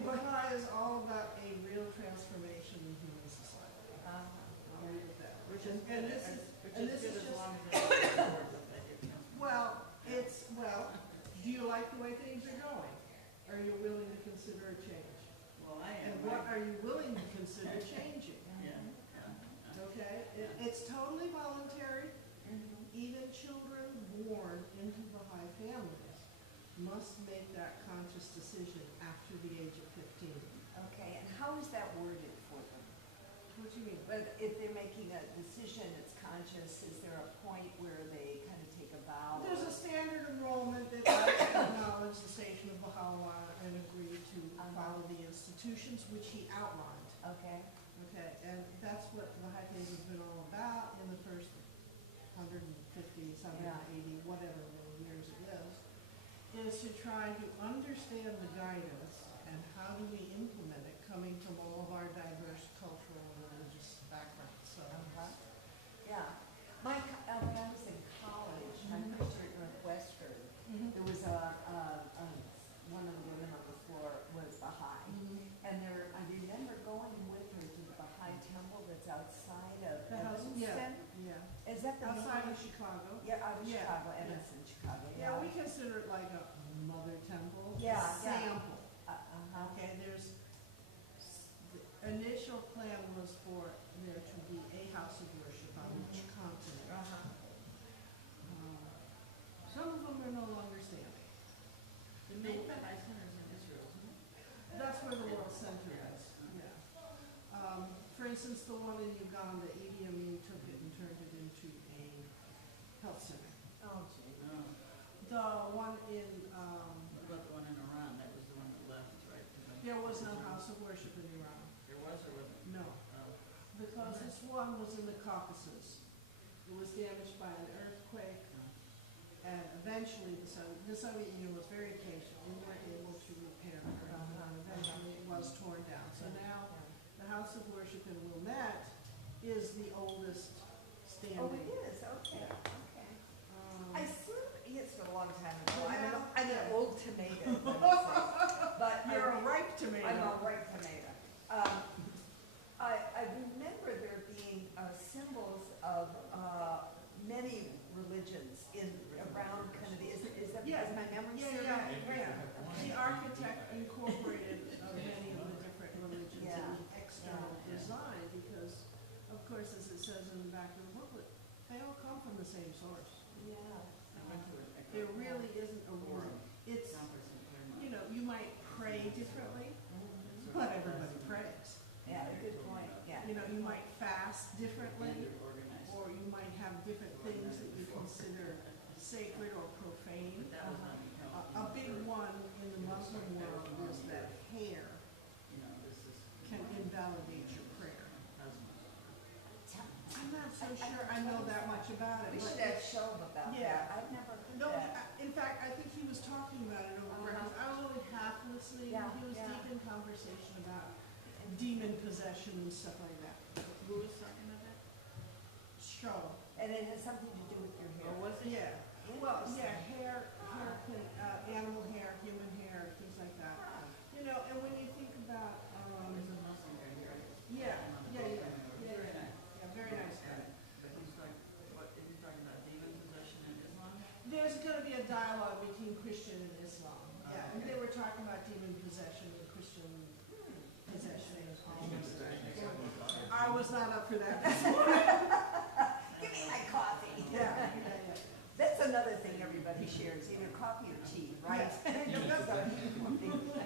Baha'i is all about a real transformation in human society. I'll leave it at that. Which is And good, this is, which and is this good is as just, long as it's on board with it, you know. well, do you like the way things are going? Are you willing to consider a change? Well, I And am, what right? are you willing to consider changing? Yeah, yeah. Okay, it's totally voluntary. Mhm. Even children you mean? But if they're making a decision, it's conscious, is there a point where they kind of take a vow? There's a standard enrollment that I acknowledge the Station of Baha'u'llah and agreed to follow the institutions which he outlined. Okay. Okay, and that's what Baha'i Faith has been all about in the first 150, 180, whatever many years it is to try to understand the guidance and how do we implement it coming from all of our diverse cultural and religious backgrounds. So, Yeah. When I was in college, my first year at Northwestern, there was one of the women on the floor was Baha'i. And I remember going with her to the Baha'i temple that's outside of Evanston. yeah. Is that the Outside main- of Chicago. Yeah, out of Yeah, Chicago, yeah. Evanston, Chicago. Yeah, we consider it like a mother temple. Yeah, a sample. Uh-huh. Okay, the initial plan was for there to be a house of worship on each continent. Some of them are no longer standing. The main Baha'i centers in Israel, isn't it? That's where the World Center is, yeah. For instance, the one in Uganda, Idi Amin took it and turned it into a health center. Oh, gee. No. The one in, What about the one in Iran? That was the one that left, right? 'Cause I- there was no house of worship in Iran. There was or wasn't? No. Oh. The closest one was in the Caucasus. It was damaged by an earthquake, and eventually the Soviet Union was very patient. We weren't able to repair it, and eventually it was torn down. So now, the House of Worship in Wilmette is the oldest standing. Oh, it is, okay, okay. I sort of, it's been a long time ago, Yeah. I'm an old tomato, let me say. But You're a ripe tomato. I'm a ripe tomato. I remember there being symbols of many religions around kind of is that, Yeah. is my memory Yeah, serving? yeah, Great. yeah. The architect incorporated many of the different religions in Yeah. the external design because, of course, as it says in the back of the booklet, they all come from the same source. Yeah. I went to an There really isn't a reason. It's, conference in Claremont. you know, you might pray differently, but everybody prays. Yeah, good point, yeah. You know, you might fast differently, And they're organized. or you might have different things that you consider sacred or profane. That was not A big one in the Muslim world is that hair you know, this is can invalidate your prayer. husband. I'm not so sure I know that much about it. We but should have show about Yeah. that. I've never heard No, that. in fact, I think he was talking about it over breakfast. I was only half listening. Yeah, He was yeah. deep in conversation about demon possession and stuff like that. Who was talking about that? Show. And it has something to do with your hair. Or was it? Yeah. Well, Interesting. yeah, hair can, animal hair, human hair, things like that. You know, and when you think about, There's a Muslim guy here. yeah, very nice guy. But he's like, what, is he talking about demon possession in Islam? There's gonna be a dialogue between Christian and Islam. Yeah, and they were talking about demon possession and Christian possession and all those things. I was not up for that this morning. Give me my coffee. Yeah. That's another thing everybody shares, either coffee or tea, right? Yes. So,